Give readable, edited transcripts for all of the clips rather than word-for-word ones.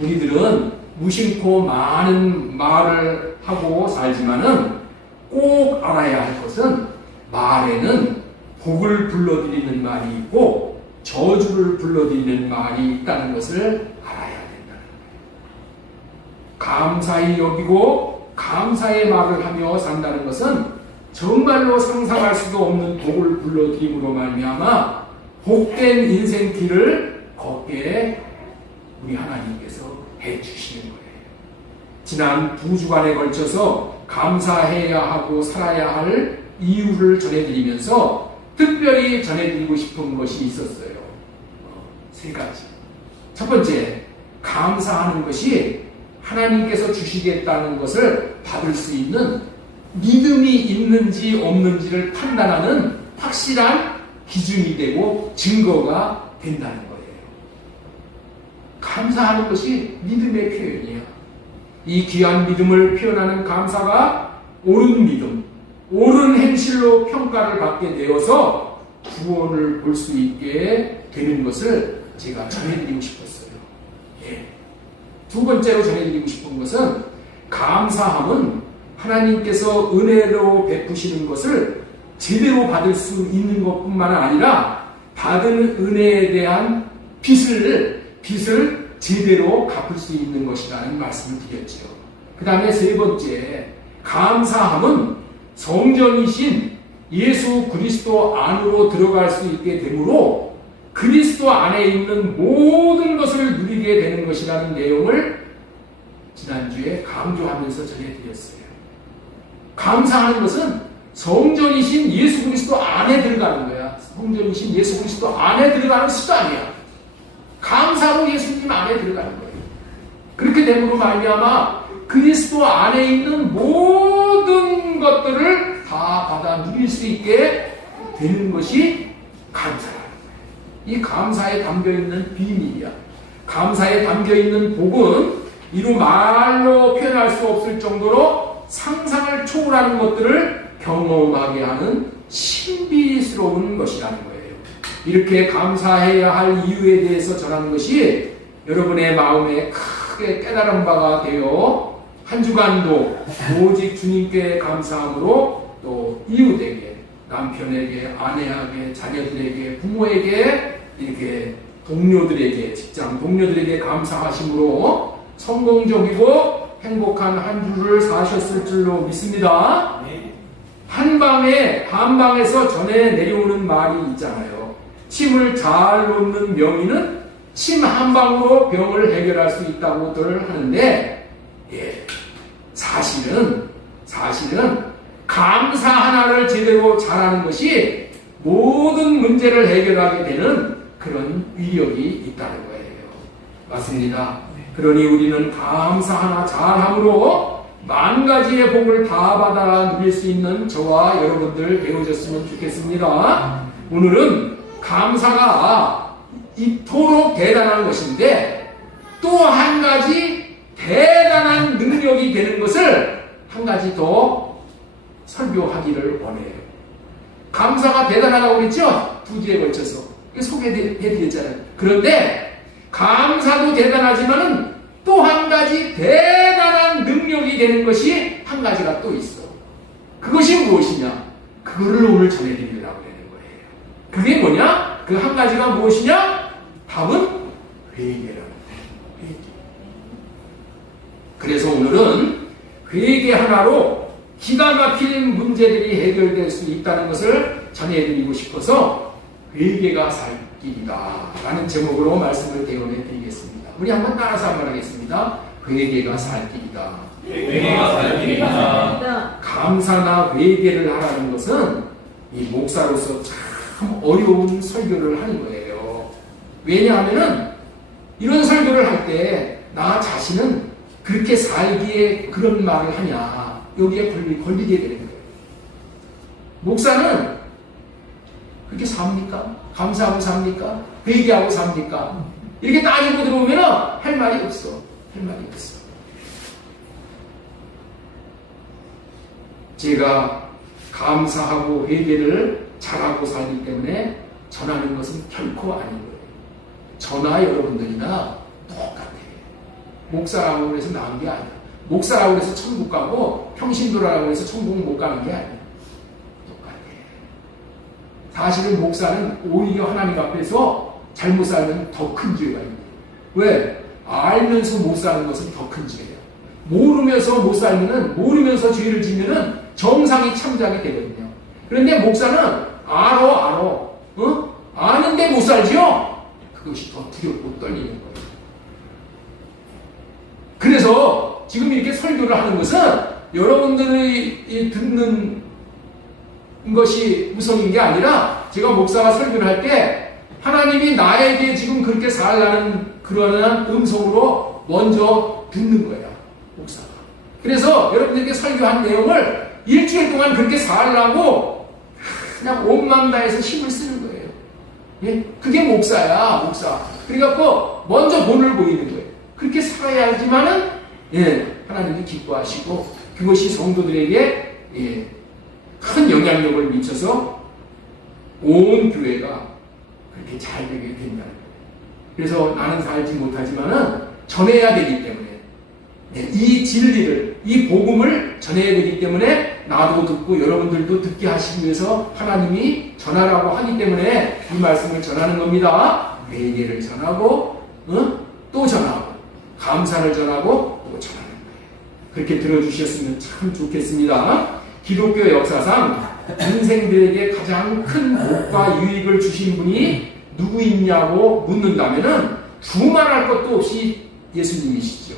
우리들은 무심코 많은 말을 하고 살지만은 꼭 알아야 할 것은 말에는 복을 불러들이는 말이 있고 저주를 불러들이는 말이 있다는 것을 알아야 된다는 거예요. 감사히 여기고 감사의 말을 하며 산다는 것은 정말로 상상할 수도 없는 복을 불러들임으로 말미암아 복된 인생길을 걷게 우리 하나님께서 해주시는 거예요. 지난 2주간에 걸쳐서 감사해야 하고 살아야 할 이유를 전해드리면서 특별히 전해드리고 싶은 것이 있었어요. 3가지. 첫 번째, 감사하는 것이 하나님께서 주시겠다는 것을 받을 수 있는 믿음이 있는지 없는지를 판단하는 확실한 기준이 되고 증거가 된다는 거예요. 감사하는 것이 믿음의 표현이에요. 이 귀한 믿음을 표현하는 감사가 옳은 믿음, 옳은 행실로 평가를 받게 되어서 구원을 볼 수 있게 되는 것을 제가 전해드리고 싶었어요. 예. 2번째로 전해드리고 싶은 것은 감사함은 하나님께서 은혜로 베푸시는 것을 제대로 받을 수 있는 것뿐만 아니라 받은 은혜에 대한 빚을 제대로 갚을 수 있는 것이라는 말씀을 드렸죠. 그 다음에 3번째, 감사함은 성전이신 예수 그리스도 안으로 들어갈 수 있게 되므로 그리스도 안에 있는 모든 것을 누리게 되는 것이라는 내용을 지난주에 강조하면서 전해드렸어요. 감사하는 것은 성전이신 예수 그리스도 안에 들어가는 거야. 성전이신 예수 그리스도 안에 들어가는 수단이야. 감사로 예수님 안에 들어가는 거예요. 그렇게 됨으로 말미암아 그리스도 안에 있는 모든 것들을 다 받아 누릴 수 있게 되는 것이 감사라는 거예요. 이 감사에 담겨있는 비밀이야. 감사에 담겨있는 복은 이루 말로 표현할 수 없을 정도로 상상을 초월하는 것들을 경험하게 하는 신비스러운 것이라는 거예요. 이렇게 감사해야 할 이유에 대해서 전하는 것이 여러분의 마음에 크게 깨달은 바가 되어 한 주간도 오직 주님께 감사함으로 또 이웃에게, 남편에게, 아내에게, 자녀들에게, 부모에게, 이렇게 동료들에게, 직장 동료들에게 감사하심으로 성공적이고 행복한 한 주를 사셨을 줄로 믿습니다. 한방에서 전해 내려오는 말이 있잖아요. 침을 잘 놓는 명의는 침 한 방으로 병을 해결할 수 있다고들 하는데, 사실은 감사 하나를 제대로 잘하는 것이 모든 문제를 해결하게 되는 그런 위력이 있다는 거예요. 맞습니다. 그러니 우리는 감사 하나 잘함으로 만 가지의 복을 다 받아 누릴 수 있는 저와 여러분들 되어졌으면 좋겠습니다. 오늘은 감사가 이토록 대단한 것인데 또 한 가지 대단한 능력이 되는 것을 한 가지 더 설교하기를 원해요. 감사가 대단하다고 그랬죠? 2주에 걸쳐서 소개해드렸잖아요. 그런데 감사도 대단하지만은 또 한 가지 대단한 능력이 되는 것이 한 가지가 또 있어. 그것이 무엇이냐? 그거를 오늘 전해드리려고 하는 거예요. 그게 뭐냐? 그 한 가지가 무엇이냐? 답은 회개라는 거예요. 회개. 그래서 오늘은 회개 하나로 기가 막힌 문제들이 해결될 수 있다는 것을 전해드리고 싶어서 회개가 살 길이다 라는 제목으로 말씀을 대언해 드리겠습니다. 우리 한번 따라서 한번 하겠습니다. 회개가 살 길이다. 회개가 살 길이다. 감사나 회개를 하라는 것은 이 목사로서 참 어려운 설교를 하는 거예요. 왜냐하면은 이런 설교를 할 때 나 자신은 그렇게 살기에 그런 말을 하냐 여기에 걸리게 되는 거예요. 목사는 그렇게 삽니까? 감사하고 삽니까? 회개하고 삽니까? 이렇게 따지고 들어오면 할 말이 없어. 할 말이 없어. 제가 감사하고 회개를 잘하고 살기 때문에 전하는 것은 결코 아닌 거예요. 저나 여러분들이나 똑같아요. 목사라고 해서 나온 게 아니야. 목사라고 해서 천국 가고 평신도라고 해서 천국 못 가는 게 아니야. 똑같아. 사실은 목사는 오히려 하나님 앞에서 잘못 살면 더 큰 죄가 있는 거예요. 왜? 알면서 못 사는 것은 더 큰 죄예요. 모르면서 못 살면은, 모르면서 죄를 지면은 정상이 참작이 되거든요. 그런데 목사는 알아. 아는데 못 살죠? 그것이 더 두렵고 떨리는 거예요. 그래서 지금 이렇게 설교를 하는 것은 여러분들이 듣는 것이 우선인 게 아니라, 제가 목사가 설교를 할 때 하나님이 나에게 지금 그렇게 살라는 그러한 음성으로 먼저 듣는 거예요, 목사가. 그래서 여러분들에게 설교한 내용을 일주일 동안 그렇게 살라고 그냥 온맘 다해서 힘을 쓰는 거예요. 예? 그게 목사야, 목사. 그래갖고 먼저 본을 보이는 거예요. 그렇게 살아야지만은, 예, 하나님이 기뻐하시고, 그것이 성도들에게, 예, 큰 영향력을 미쳐서 온 교회가 그렇게 잘 되게 된다는 거예요. 그래서 나는 살지 못하지만은 전해야 되기 때문에, 예, 이 진리를, 이 복음을 전해야 되기 때문에 나도 듣고 여러분들도 듣게 하시기 위해서 하나님이 전하라고 하기 때문에 이 말씀을 전하는 겁니다. 회개를 전하고, 또 전하고, 감사를 전하고, 또 전하는 거예요. 그렇게 들어주셨으면 참 좋겠습니다. 기독교 역사상 인생들에게 가장 큰 복과 유익을 주신 분이 누구있냐고 묻는다면은 두말할 것도 없이 예수님이시죠.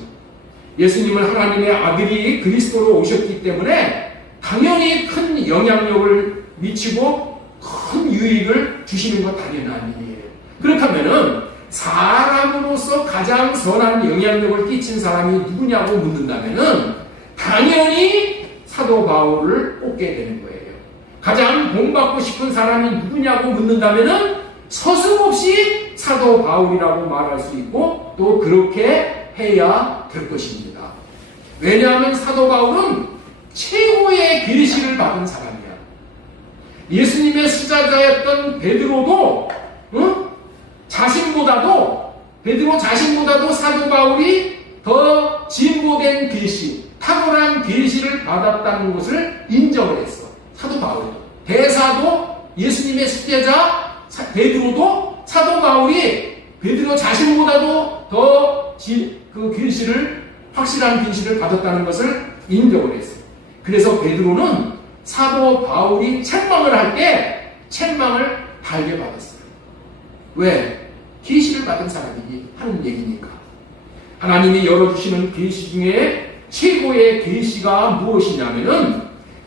예수님은 하나님의 아들이 그리스도로 오셨기 때문에 당연히 큰 영향력을 미치고 큰 유익을 주시는 것 당연한 일이에요. 그렇다면은 사람으로서 가장 선한 영향력을 끼친 사람이 누구냐고 묻는다면은 당연히 사도 바울을 꼽게 되는 거예요. 가장 본받고 싶은 사람이 누구냐고 묻는다면은 서슴없이 사도 바울이라고 말할 수 있고 또 그렇게 해야 될 것입니다. 왜냐하면 사도 바울은 최고의 계시를 받은 사람이야. 예수님의 수자자였던 베드로 자신보다도 사도 바울이 더 진보된 계시, 탁월한 계시를 받았다는 것을 인정을 했어. 사도 바울이. 대사도 예수님의 수제자 베드로도 사도 바울이 베드로 자신보다도 더 그 계시를, 확실한 계시를 받았다는 것을 인정을 했어요. 그래서 베드로는 사도 바울이 책망을 할 때 책망을 달게 받았어요. 왜? 계시를 받은 사람이 하는 얘기니까. 하나님이 열어주시는 계시 중에 최고의 계시가 무엇이냐면은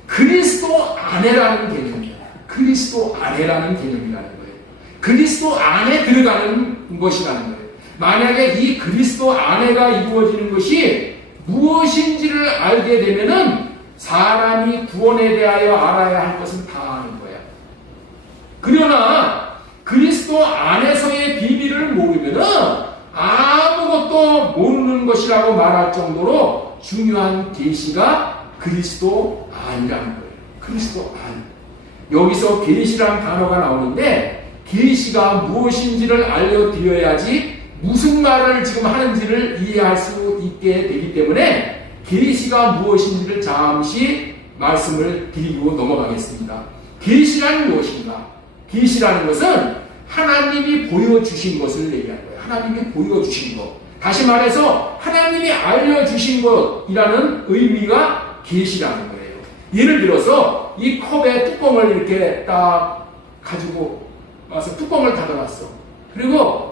그리스도 안에라는 개념이에요. 그리스도 안에라는 개념이라는 거예요. 그리스도 안에 들어가는 것이라는 거예요. 만약에 이 그리스도 안에가 이루어지는 것이 무엇인지를 알게 되면은 사람이 구원에 대하여 알아야 할 것은 다 아는 거야. 그러나 그리스도 안에서의 비밀을 모르면은 아무것도 모르는 것이라고 말할 정도로 중요한 계시가 그리스도 안이라는 거예요. 그리스도 안. 여기서 계시라는 단어가 나오는데 계시가 무엇인지를 알려드려야지 무슨 말을 지금 하는지를 이해할 수 있게 되기 때문에 계시가 무엇인지를 잠시 말씀을 드리고 넘어가겠습니다. 계시란 무엇인가? 계시라는 것은 하나님이 보여주신 것을 얘기하는 거예요. 하나님이 보여주신 것. 다시 말해서 하나님이 알려주신 것이라는 의미가 계시라는 거예요. 예를 들어서 이 컵에 뚜껑을 이렇게 딱 가지고 와서 뚜껑을 닫아놨어. 그리고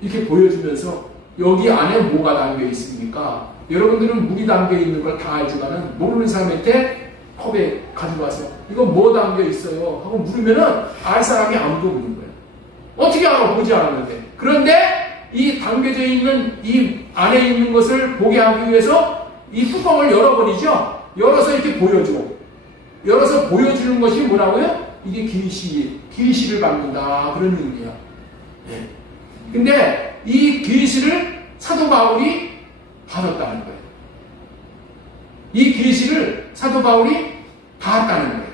이렇게 보여주면서 여기 안에 뭐가 담겨 있습니까? 여러분들은 물이 담겨 있는 걸 다 알지만은 모르는 사람한테 컵에 가지고 와서 이거 뭐 담겨 있어요? 하고 물으면은 알 사람이 아무도 없는 거예요. 어떻게 알아? 보지 않았는데. 그런데 이 담겨져 있는 이 안에 있는 것을 보게 하기 위해서 이 뚜껑을 열어버리죠. 열어서 이렇게 보여줘. 열어서 보여주는 것이 뭐라고요? 이게 계시를 받는다 그런 의미야. 네. 근데 이 계시를 사도 바울이 받았다는 거예요. 이 계시를 사도 바울이 받았다는 거예요.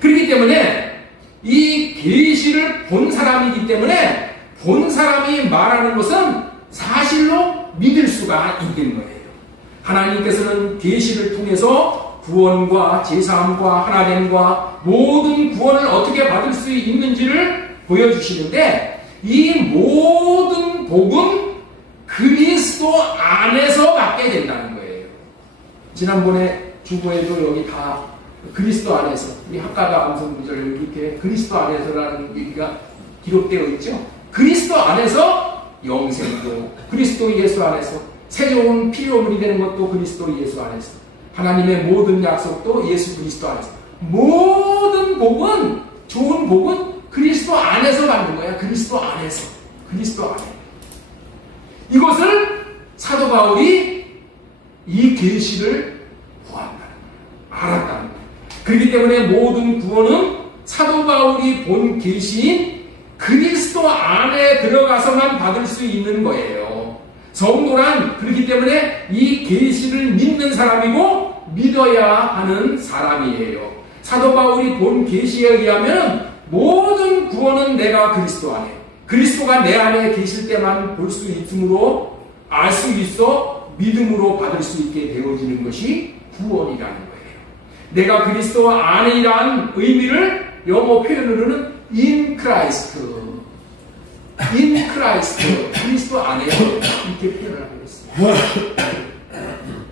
그렇기 때문에 이 계시를 본 사람이기 때문에 본 사람이 말하는 것은 사실로 믿을 수가 있는 거예요. 하나님께서는 계시를 통해서 구원과 제사함과 하나됨과 모든 구원을 어떻게 받을 수 있는지를 보여주시는데, 이 모든 복은 그리스도 안에서 받게 된다는 거예요. 지난번에 주보에도 여기 다 그리스도 안에서, 우리 학가가 암송구절 이렇게 그리스도 안에서라는 얘기가 기록되어 있죠. 그리스도 안에서 영생도, 그리스도 예수 안에서 새로운 피조물이 되는 것도 그리스도 예수 안에서, 하나님의 모든 약속도 예수 그리스도 안에서, 모든 복은, 좋은 복은 그리스도 안에서 받는 거야. 그리스도 안에서, 그리스도 안에. 이것을 사도 바울이 이 계시를 보았다는 거예요. 알았다는 거예요. 그렇기 때문에 모든 구원은 사도 바울이 본 계시인 그리스도 안에 들어가서만 받을 수 있는 거예요. 성도란 그렇기 때문에 이 계시를 믿는 사람이고 믿어야 하는 사람이에요. 사도 바울이 본 계시에 의하면 모든 구원은 내가 그리스도 안에, 그리스도가 내 안에 계실 때만 볼 수 있으므로, 알 수 있어 믿음으로 받을 수 있게 되어지는 것이 구원이라는 거예요. 내가 그리스도 안에라는 의미를 영어 표현으로는 in Christ, in Christ, 그리스도 안에 이렇게 표현을 하고 있습니다.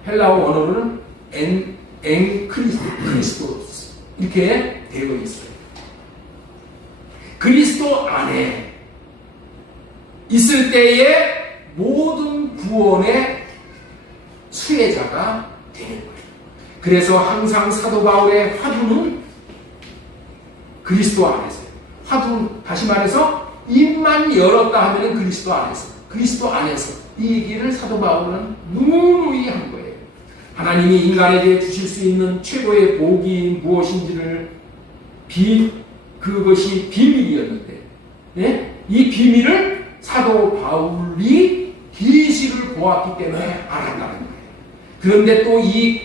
헬라어 원어로는 en Christos 이렇게 되어 있어요. 그리스도 안에 있을 때에 모든 구원의 수혜자가 되는 거예요. 그래서 항상 사도 바울의 화두는 그리스도 안에서요. 화두, 다시 말해서 입만 열었다 하면은 그리스도 안에서, 그리스도 안에서, 이 얘기를 사도 바울은 누누이 한 거예요. 하나님이 인간에게 주실 수 있는 최고의 복이 무엇인지를 그것이 비밀이었는데, 예? 이 비밀을 사도 바울이 계시를 보았기 때문에 알았다는 거예요. 그런데 또 이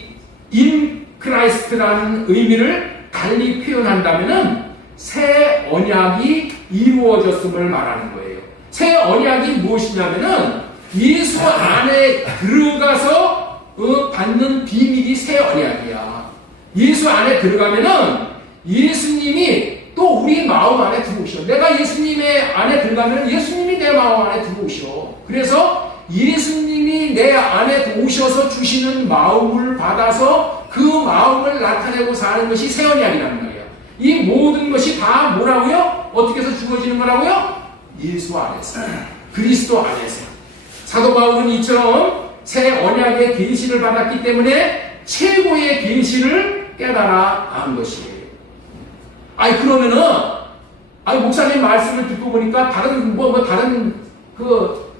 in Christ라는 의미를 달리 표현한다면은 새 언약이 이루어졌음을 말하는 거예요. 새 언약이 무엇이냐면은 예수 안에 들어가서 받는 비밀이 새 언약이야. 예수 안에 들어가면은 예수님이 또 우리 마음 안에 들어오셔. 내가 예수님의 안에 들어가면 예수님이 내 마음 안에 들어오셔. 그래서 예수님이 내 안에 들어오셔서 주시는 마음을 받아서 그 마음을 나타내고 사는 것이 새 언약이라는 거예요. 이 모든 것이 다 뭐라고요? 어떻게 해서 주어지는 거라고요? 예수 안에서, 그리스도 안에서. 사도 바울은 이처럼 새 언약의 계시를 받았기 때문에 최고의 계시를 깨달아 안 것이에요. 아니 그러면은 목사님 말씀을 듣고 보니까 다른 다른 그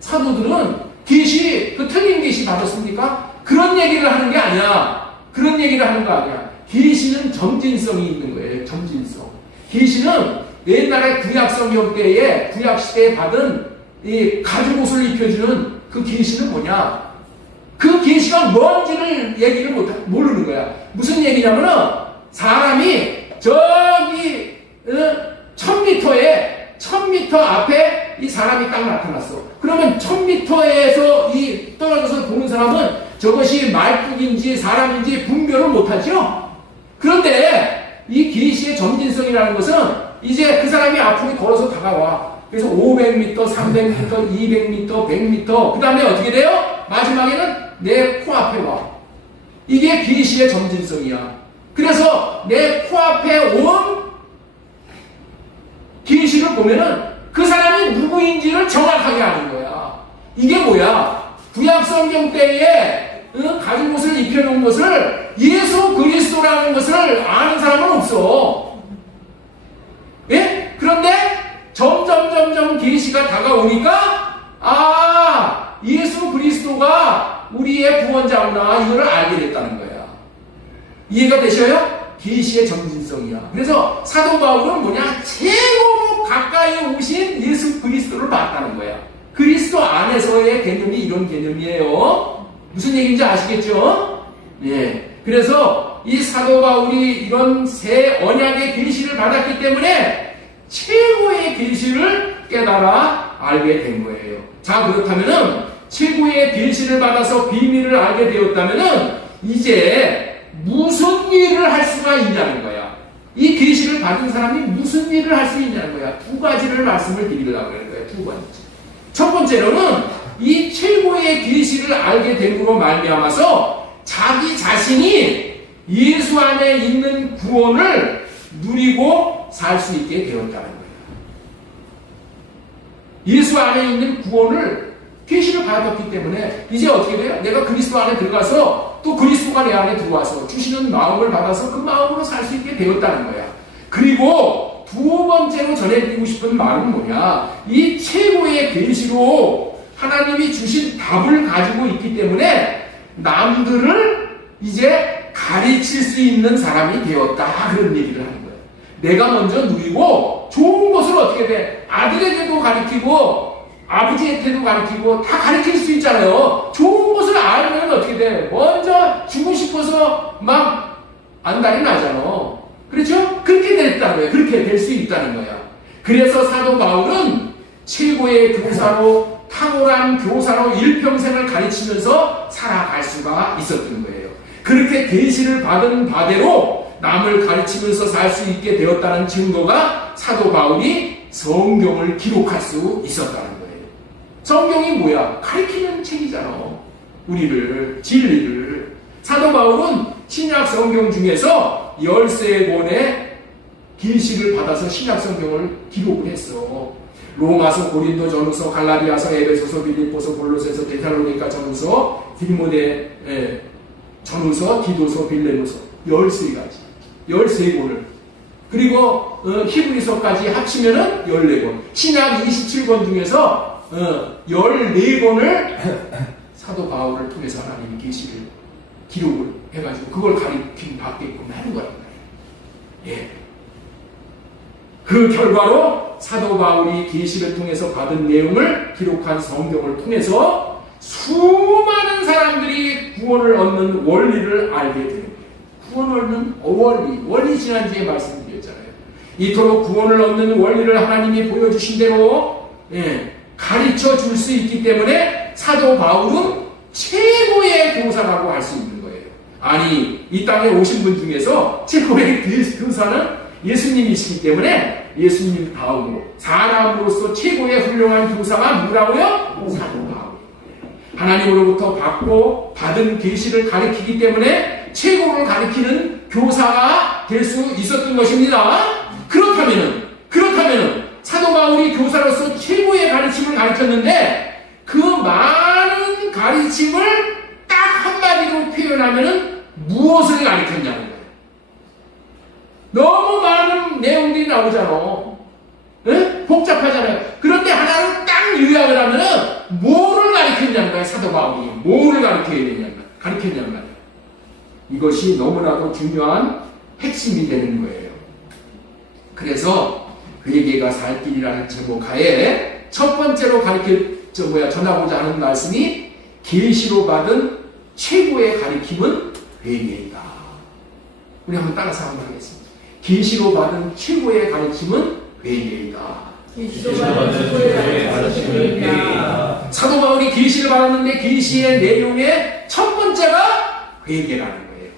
사도들은 계시 틀린 계시 받았습니까? 그런 얘기를 하는 게 아니야. 그런 얘기를 하는 거 아니야. 계시는 점진성이 있는 거예요. 점진성. 계시는 옛날에 구약성경 때에 구약 시대에 받은 이 가죽옷을 입혀주는 그 계시는 뭐냐? 그 계시가 뭔지를 얘기를 모르는 거야. 무슨 얘기냐면은 사람이 저기 1000m 앞에 이 사람이 딱 나타났어. 그러면 1000m에서 이 떨어져서 보는 사람은 저것이 말뚝인지 사람인지 분별을 못하죠. 그런데 이 계시의 점진성이라는 것은 이제 그 사람이 앞으로 걸어서 다가와. 그래서 500m, 300m, 200m, 100m 그 다음에 어떻게 돼요? 마지막에는 내 코앞에 와. 이게 계시의 점진성이야. 그래서 내 코앞에 온 계시를 보면은 그 사람이 누구인지를 정확하게 아는 거야. 이게 뭐야? 구약성경 때에 가죽옷을 입혀놓은 것을 예수 그리스도라는 것을 아는 사람은 없어. 예? 그런데 점점 계시가 다가오니까 예수 그리스도가 우리의 구원자구나 이거를 알게 됐다는 거야. 이해가 되셔요? 계시의 점진성이야. 그래서 사도 바울은 뭐냐? 최고로 가까이 오신 예수 그리스도를 봤다는 거야. 그리스도 안에서의 개념이 이런 개념이에요. 무슨 얘기인지 아시겠죠? 예. 그래서 이 사도 바울이 이런 새 언약의 계시를 받았기 때문에 최고의 계시를 깨달아 알게 된 거예요. 자, 그렇다면은 최고의 계시를 받아서 비밀을 알게 되었다면은 이제 무슨 일을 할 수가 있냐는 거야. 이 계시를 받은 사람이 무슨 일을 할 수 있냐는 거야. 두 가지를 말씀을 드리려고 하는 거야. 두 가지. 첫 번째로는 이 최고의 계시를 알게 됨으로 말미암아서 자기 자신이 예수 안에 있는 구원을 누리고 살 수 있게 되었다는 거예요. 예수 안에 있는 구원을 계시를 받았기 때문에 이제 어떻게 돼요? 내가 그리스도 안에 들어가서 또 그리스도가 내 안에 들어와서 주시는 마음을 받아서 그 마음으로 살 수 있게 되었다는 거야. 그리고 두 번째로 전해드리고 싶은 말은 뭐냐? 이 최고의 계시로 하나님이 주신 답을 가지고 있기 때문에 남들을 이제 가르칠 수 있는 사람이 되었다. 그런 얘기를 하는 거예요. 내가 먼저 누리고 좋은 것을 어떻게 돼? 아들에게도 가르치고 아버지한테도 가르치고 다 가르칠 수 있잖아요. 좋은 것을 알면 어떻게 돼? 먼저 주고 싶어서 막 안달이 나잖아. 그렇죠? 그렇게 됐다는 거예요. 그렇게 될 수 있다는 거야. 그래서 사도 바울은 최고의 교사로 탁월한 교사로 일평생을 가르치면서 살아갈 수가 있었던 거예요. 그렇게 계시를 받은 바대로 남을 가르치면서 살 수 있게 되었다는 증거가 사도 바울이 성경을 기록할 수 있었다는 거예요. 성경이 뭐야? 가르치는 책이잖아. 우리를, 진리를. 사도 바울은 신약 성경 중에서 13권의 계시를 받아서 신약 성경을 기록을 했어. 로마서, 고린도 전후서, 갈라디아서, 에베소서, 빌립보서, 골로새서, 데살로니가 전후서, 디모데 전후서, 디도서, 빌레모서 13가지, 13권을. 그리고 히브리서까지 합치면은 14권. 신약 27권 중에서 14권을 사도 바울을 통해서 하나님이 계시를 기록을 해가지고 그걸 가르침 받게끔 하는 거란 말이에요. 예. 그 결과로 사도 바울이 계시를 통해서 받은 내용을 기록한 성경을 통해서 수많은 사람들이 구원을 얻는 원리를 알게 되는 거예요. 구원을 얻는 원리 지난주에 말씀드렸잖아요. 이토록 구원을 얻는 원리를 하나님이 보여주신 대로 가르쳐 줄 수 있기 때문에 사도 바울은 최고의 교사라고 할 수 있는 거예요. 아니, 이 땅에 오신 분 중에서 최고의 교사는 예수님이시기 때문에 예수님 다음으로 사람으로서 최고의 훌륭한 교사가 누구라고요? 사도 바울. 하나님으로부터 받은 계시를 가르치기 때문에 최고를 가르치는 교사가 될 수 있었던 것입니다. 그렇다면은 사도 바울이 교사로서 최고의 가르침을 가르쳤는데 그 많은 가르침을 딱 한마디로 표현하면은 무엇을 가르쳤냐는 거예요. 너무 많은 내용들이 나오잖아. 네? 복잡하잖아요. 그런데 하나를 딱 요약을 하면은 뭐를 가르쳤냐는 거예요. 사도 바울이 뭐를 가르쳤냐는 말이에요. 이것이 너무나도 중요한 핵심이 되는 거예요. 그래서 그에게가 살 길이라는 제목하에 첫 번째로 전하고자 하는 말씀이 계시로 받은 최고의 가르침은 회개이다. 우리 한번 따라서 한번 하겠습니다. 계시로 받은 최고의 가르침은 회개이다. 사도 바울이 계시를 받았는데 계시의 내용의 첫 번째가 회개라는 거예요.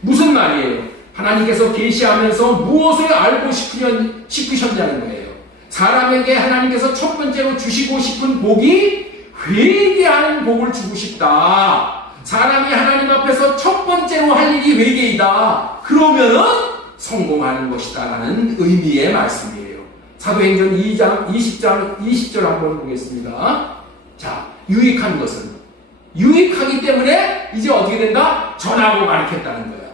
무슨 말이에요? 하나님께서 계시하면서 무엇을 알고 싶으셨냐는 거예요. 사람에게 하나님께서 첫 번째로 주시고 싶은 복이 회개하는 복을 주고 싶다. 사람이 하나님 앞에서 첫 번째로 할 일이 회개이다. 그러면은 성공하는 것이다 라는 의미의 말씀이에요. 사도행전 2장 20절 한번 보겠습니다. 자, 유익하기 때문에 이제 어떻게 된다? 전하고 가르쳤다는 거야.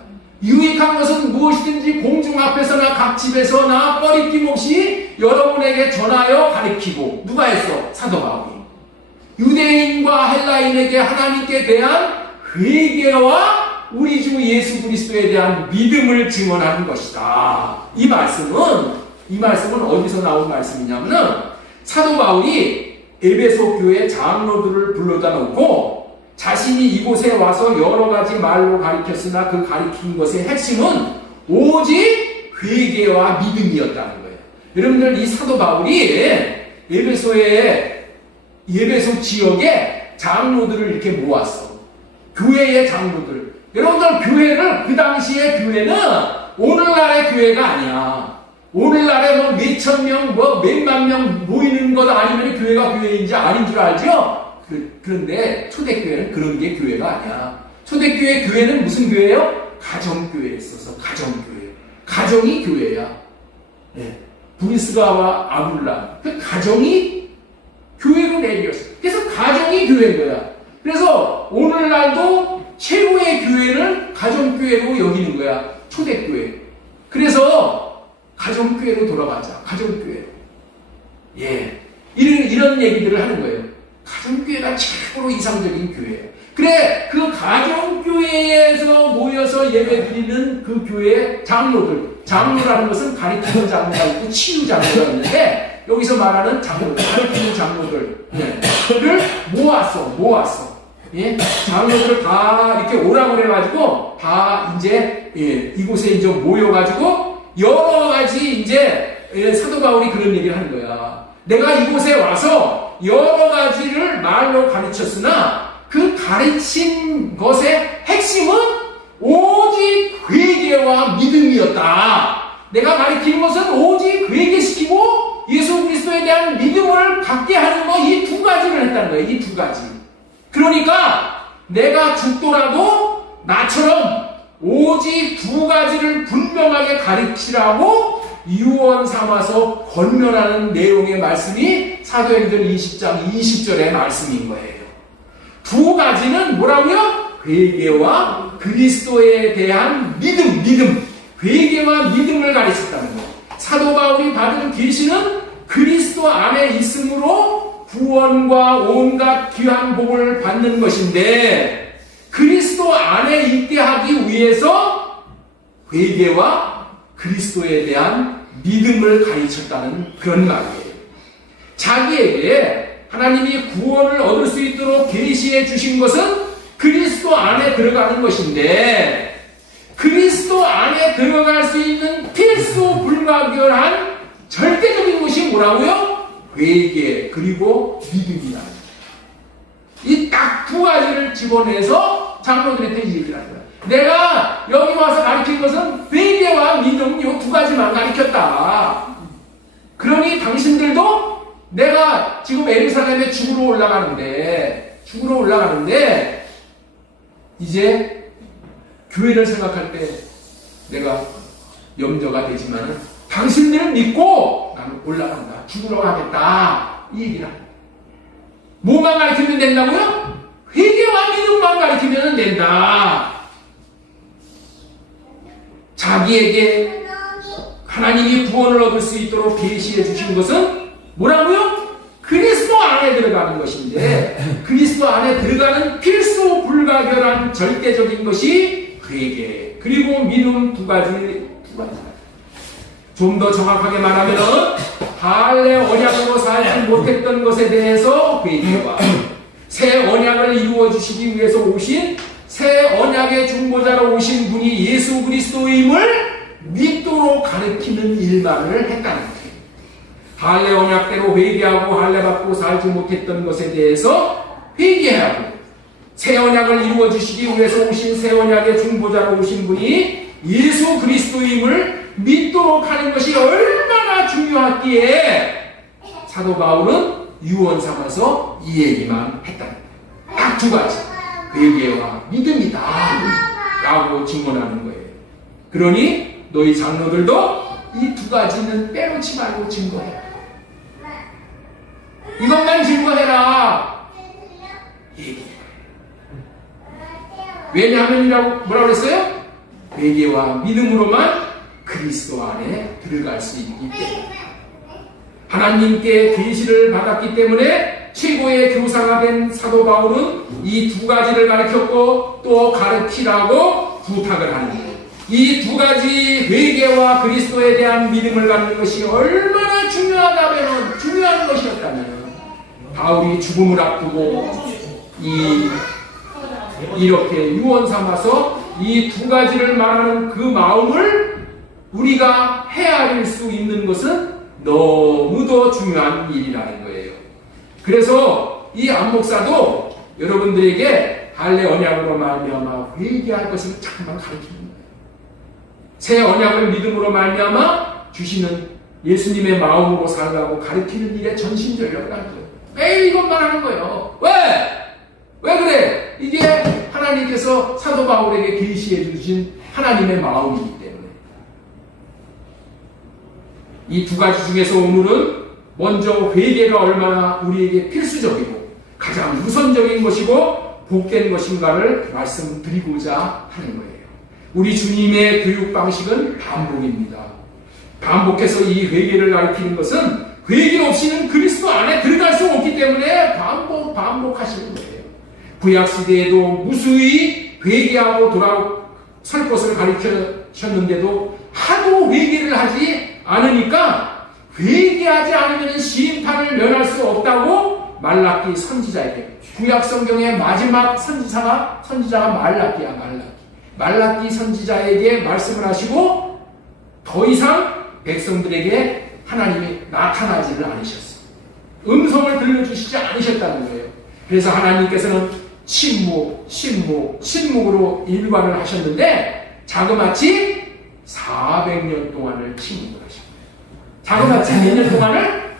유익한 것은 무엇이든지 공중 앞에서나 각 집에서나 꺼리낌 없이 여러분에게 전하여 가르치고. 누가 했어? 사도 바울이. 유대인과 헬라인에게 하나님께 대한 회개와 우리 주 예수 그리스도에 대한 믿음을 증언하는 것이다. 이 말씀은 어디서 나온 말씀이냐면은 사도 바울이 에베소 교회 장로들을 불러다 놓고 자신이 이곳에 와서 여러 가지 말로 가르쳤으나 그 가르친 것의 핵심은 오직 회개와 믿음이었다는 거예요. 여러분들, 이 사도 바울이 예배소 지역에 장로들을 이렇게 모았어. 교회의 장로들. 여러분들 교회를, 그 당시에 교회는 오늘날의 교회가 아니야. 오늘날에 뭐 몇천 명, 뭐 몇만 명 모이는 것 아니면 교회가 교회인지 아닌 줄 알죠? 그런데 초대교회는 그런 게 교회가 아니야. 초대교회 교회는 무슨 교회예요? 가정교회였어서 가정교회. 가정이 교회야. 네. 브리스가와 아굴라. 그 가정이 교회로 내렸어. 그래서 가정이 교회인 거야. 그래서 오늘날도 최고의 교회를 가정교회로 여기는 거야. 초대교회. 그래서 가정교회로 돌아가자. 가정교회로. 예. 이런 얘기들을 하는 거예요. 가정교회가 최고로 이상적인 교회예요. 그래, 그 가정교회에서 모여서 예배드리는 그 교회의 장로라는 것은 가리키는 장로가 있고 치유 장로가 있는데, 여기서 말하는 가리키는 장로들을 모았어. 예? 장로들을 다 이렇게 오라고 그래가지고, 다 이제, 예, 이곳에 이제 모여가지고, 여러 가지 이제, 예, 사도 바울이 그런 얘기를 하는 거야. 내가 이곳에 와서 여러 가지를 말로 가르쳤으나, 그 가르친 것의 핵심은 오직 회개와 믿음이었다. 내가 가르치는 것은 오직 회개시키고 예수 그리스도에 대한 믿음을 갖게 하는 거, 이 두 가지를 했다는 거예요. 이 두 가지. 그러니까 내가 죽더라도 나처럼 오직 두 가지를 분명하게 가르치라고 유언 삼아서 권면하는 내용의 말씀이 사도행전 20장 20절의 말씀인 거예요. 두 가지는 뭐라고요? 회개와 그리스도에 대한 믿음. 회개와 믿음을 가르쳤다는 거예요. 사도 바울이 받은 계시는 그리스도 안에 있으므로 구원과 온갖 귀한 복을 받는 것인데, 그리스도 안에 있게 하기 위해서 회개와 그리스도에 대한 믿음을 가르쳤다는 그런 말이에요. 자기에게 하나님이 구원을 얻을 수 있도록 계시해 주신 것은 그리스도 안에 들어가는 것인데, 그리스도 안에 들어갈 수 있는 필수 불가결한 절대적인 것이 뭐라고요? 회개 그리고 믿음이다. 이 딱 두 가지를 집어내서 장로들한테 얘기를 하는 거야. 내가 여기 와서 가르친 것은 회개와 믿음 이 두 가지만 가르쳤다. 그러니 당신들도 내가 지금 예루살렘에 죽으러 올라가는데 이제 교회를 생각할 때 내가 염려가 되지만 당신들을 믿고 나는 올라간다. 죽으러 가겠다. 이 얘기를 합니다. 뭐만 가르치면 된다고요? 회개와 믿음만 가르치면 된다. 자기에게 하나님이 구원을 얻을 수 있도록 계시해 주신 것은 뭐라고요? 그리스도 안에 들어가는 것인데, 그리스도 안에 들어가는 필수 불가결한 절대적인 것이 회개 그리고 믿음 두 가지. 좀 더 정확하게 말하면 할례 언약으로 살지 못했던 것에 대해서 회개와 새 언약을 이루어 주시기 위해서 오신 새 언약의 중보자로 오신 분이 예수 그리스도임을 믿도록 가르치는 일만을 했다는 거예요. 할례 언약대로 회개하고 할례 받고 살지 못했던 것에 대해서 회개하고, 새 언약을 이루어 주시기 위해서 오신 새 언약의 중보자로 오신 분이 예수 그리스도임을 믿도록 하는 것이 얼마나 중요했기에 사도 바울은 유언 삼아서 이 얘기만 했다. 딱 두 가지. 회개와 믿음이다. 라고 증언하는 거예요. 그러니 너희 장로들도 이 두 가지는 빼놓지 말고 증거해. 이것만 증거해라. 얘기해. 왜냐하면 뭐라고 그랬어요? 회개와 믿음으로만 그리스도 안에 들어갈 수 있기 때문에, 하나님께 계시를 받았기 때문에 최고의 교사가 된 사도 바울은 이 두 가지를 가르쳤고 또 가르치라고 부탁을 하는 거예요. 이 두 가지 회개와 그리스도에 대한 믿음을 갖는 것이 얼마나 중요한 것이었다면 바울이 죽음을 앞두고 이렇게 유언 삼아서 이 두 가지를 말하는 그 마음을 우리가 헤아릴 수 있는 것은 너무도 중요한 일이라는 거예요. 그래서 이 안목사도 여러분들에게 할례 언약으로 말미암아 회개할 것을 잠깐만 가르치는 거예요. 새 언약을 믿음으로 말미암아 주시는 예수님의 마음으로 살라고 가르치는 일에 전심전력을 하는 거예요. 매일 이것만 하는 거예요. 왜? 왜 그래? 이게 하나님께서 사도 바울에게 계시해 주신 하나님의 마음이기 때문에. 이 두 가지 중에서 오늘은 먼저 회개가 얼마나 우리에게 필수적이고 가장 우선적인 것이고 복된 것인가를 말씀드리고자 하는 거예요. 우리 주님의 교육 방식은 반복입니다. 반복해서 이 회개를 가르치는 것은 회개 없이는 그리스도 안에 들어갈 수 없기 때문에 반복하시는 거예요. 구약 시대에도 무수히 회개하고 돌아설 것을 가르치셨는데도 하도 회개를 하지 않으니까 회개하지 않으면 심판을 면할 수 없다고 말라기 선지자에게, 구약 성경의 마지막 선지자가 말라기야. 말라기 선지자에게 말씀을 하시고 더 이상 백성들에게 하나님이 나타나지를 않으셨어요. 음성을 들려주시지 않으셨다는 거예요. 그래서 하나님께서는 침묵으로 일관을 하셨는데 자그마치 400년 동안을 침묵을 하셨어요. 자그마치 몇 년 동안을?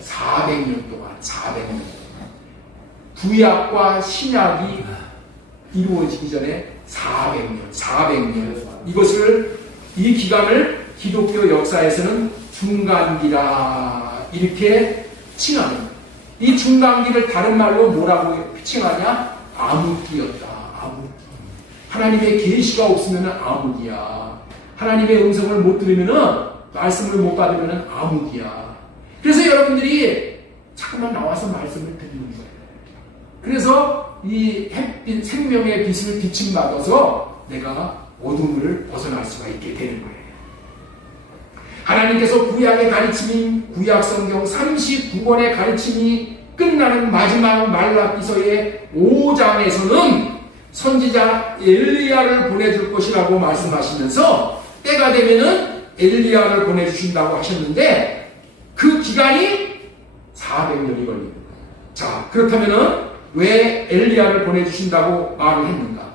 400년 동안. 구약과 신약이 이루어지기 전에 400년. 이 기간을 기독교 역사에서는 중간기라 이렇게 칭하는 거예요. 이 중간기를 다른 말로 뭐라고 칭하냐? 암흑기였다. 암흑기. 하나님의 계시가 없으면 암흑이야. 하나님의 음성을 못 들으면은, 말씀을 못 받으면은 암흑이야. 그래서 여러분들이 잠깐만 나와서 말씀을 듣는 거예요. 그래서 이 햇빛, 생명의 빛을 비침받아서 내가 어둠을 벗어날 수가 있게 되는 거예요. 하나님께서 구약의 가르침인 구약성경 39권의 가르침이 끝나는 마지막 말라기서의 5장에서는 선지자 엘리야를 보내줄 것이라고 말씀하시면서 때가 되면은 엘리야를 보내주신다고 하셨는데 그 기간이 400년이 걸립니다. 자, 그렇다면은 왜 엘리야를 보내주신다고 말을 했는가?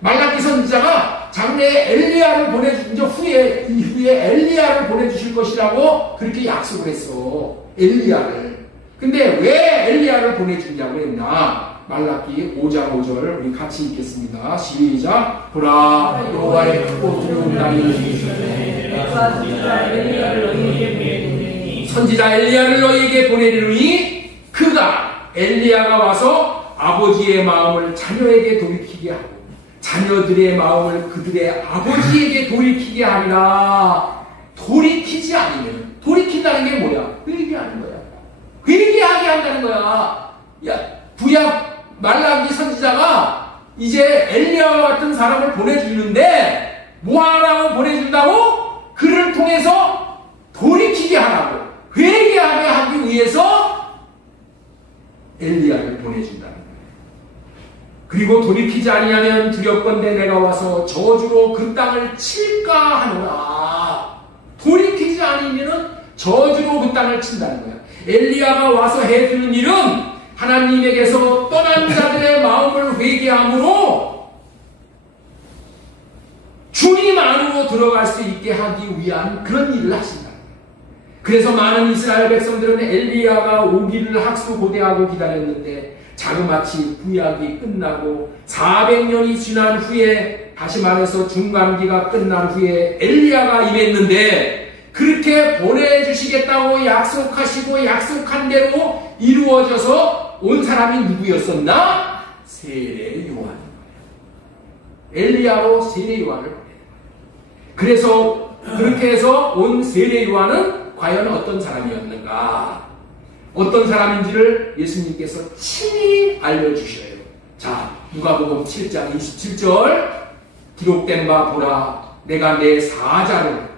말라기 선지자가 장래에 엘리야를 보내주신 후에 엘리야를 보내주실 것이라고 그렇게 약속을 했어. 엘리야를. 근데 왜 엘리야를 보내주냐고 했나? 말라기 5장 5절 우리 같이 읽겠습니다. 시작. 보라, 여호와의 크고 두려운 날이 이르시되 선지자 엘리야를 너희에게 보내리니 그가 엘리야가 와서 아버지의 마음을 자녀에게 돌이키게 하고 자녀들의 마음을 그들의 아버지에게 돌이키게 하리라. 돌이키지 않으면, 돌이킨다는 게 뭐야? 회개하는 거야. 회개하게 한다는 거야. 야, 구약 말라기 선지자가 이제 엘리야와 같은 사람을 보내주는데 뭐 하라고 보내준다고? 그를 통해서 돌이키게 하라고, 회개하게 하기 위해서 엘리야를 보내준다는 거야. 그리고 돌이키지 아니하면 두렵건대 내가 와서 저주로 그 땅을 칠까 하노라. 돌이키지 않으면 저주로 그 땅을 친다는 거야. 엘리야가 와서 해주는 일은 하나님에게서 떠난 자들의 마음을 회개함으로 주님 안으로 들어갈 수 있게 하기 위한 그런 일을 하신다. 그래서 많은 이스라엘 백성들은 엘리야가 오기를 학수고대하고 기다렸는데 자그마치 구약이 끝나고 400년이 지난 후에, 다시 말해서 중간기가 끝난 후에 엘리야가 임했는데 그렇게 보내주시겠다고 약속하시고 약속한 대로 이루어져서 온 사람이 누구였었나? 세례 요한. 엘리야로 세례 요한을 보내요. 그래서 그렇게 해서 온 세례 요한은 과연 어떤 사람이었는가? 어떤 사람인지를 예수님께서 친히 알려주셔요. 자, 누가복음 7장 27절 기록된 바 보라, 내가 내 사자를,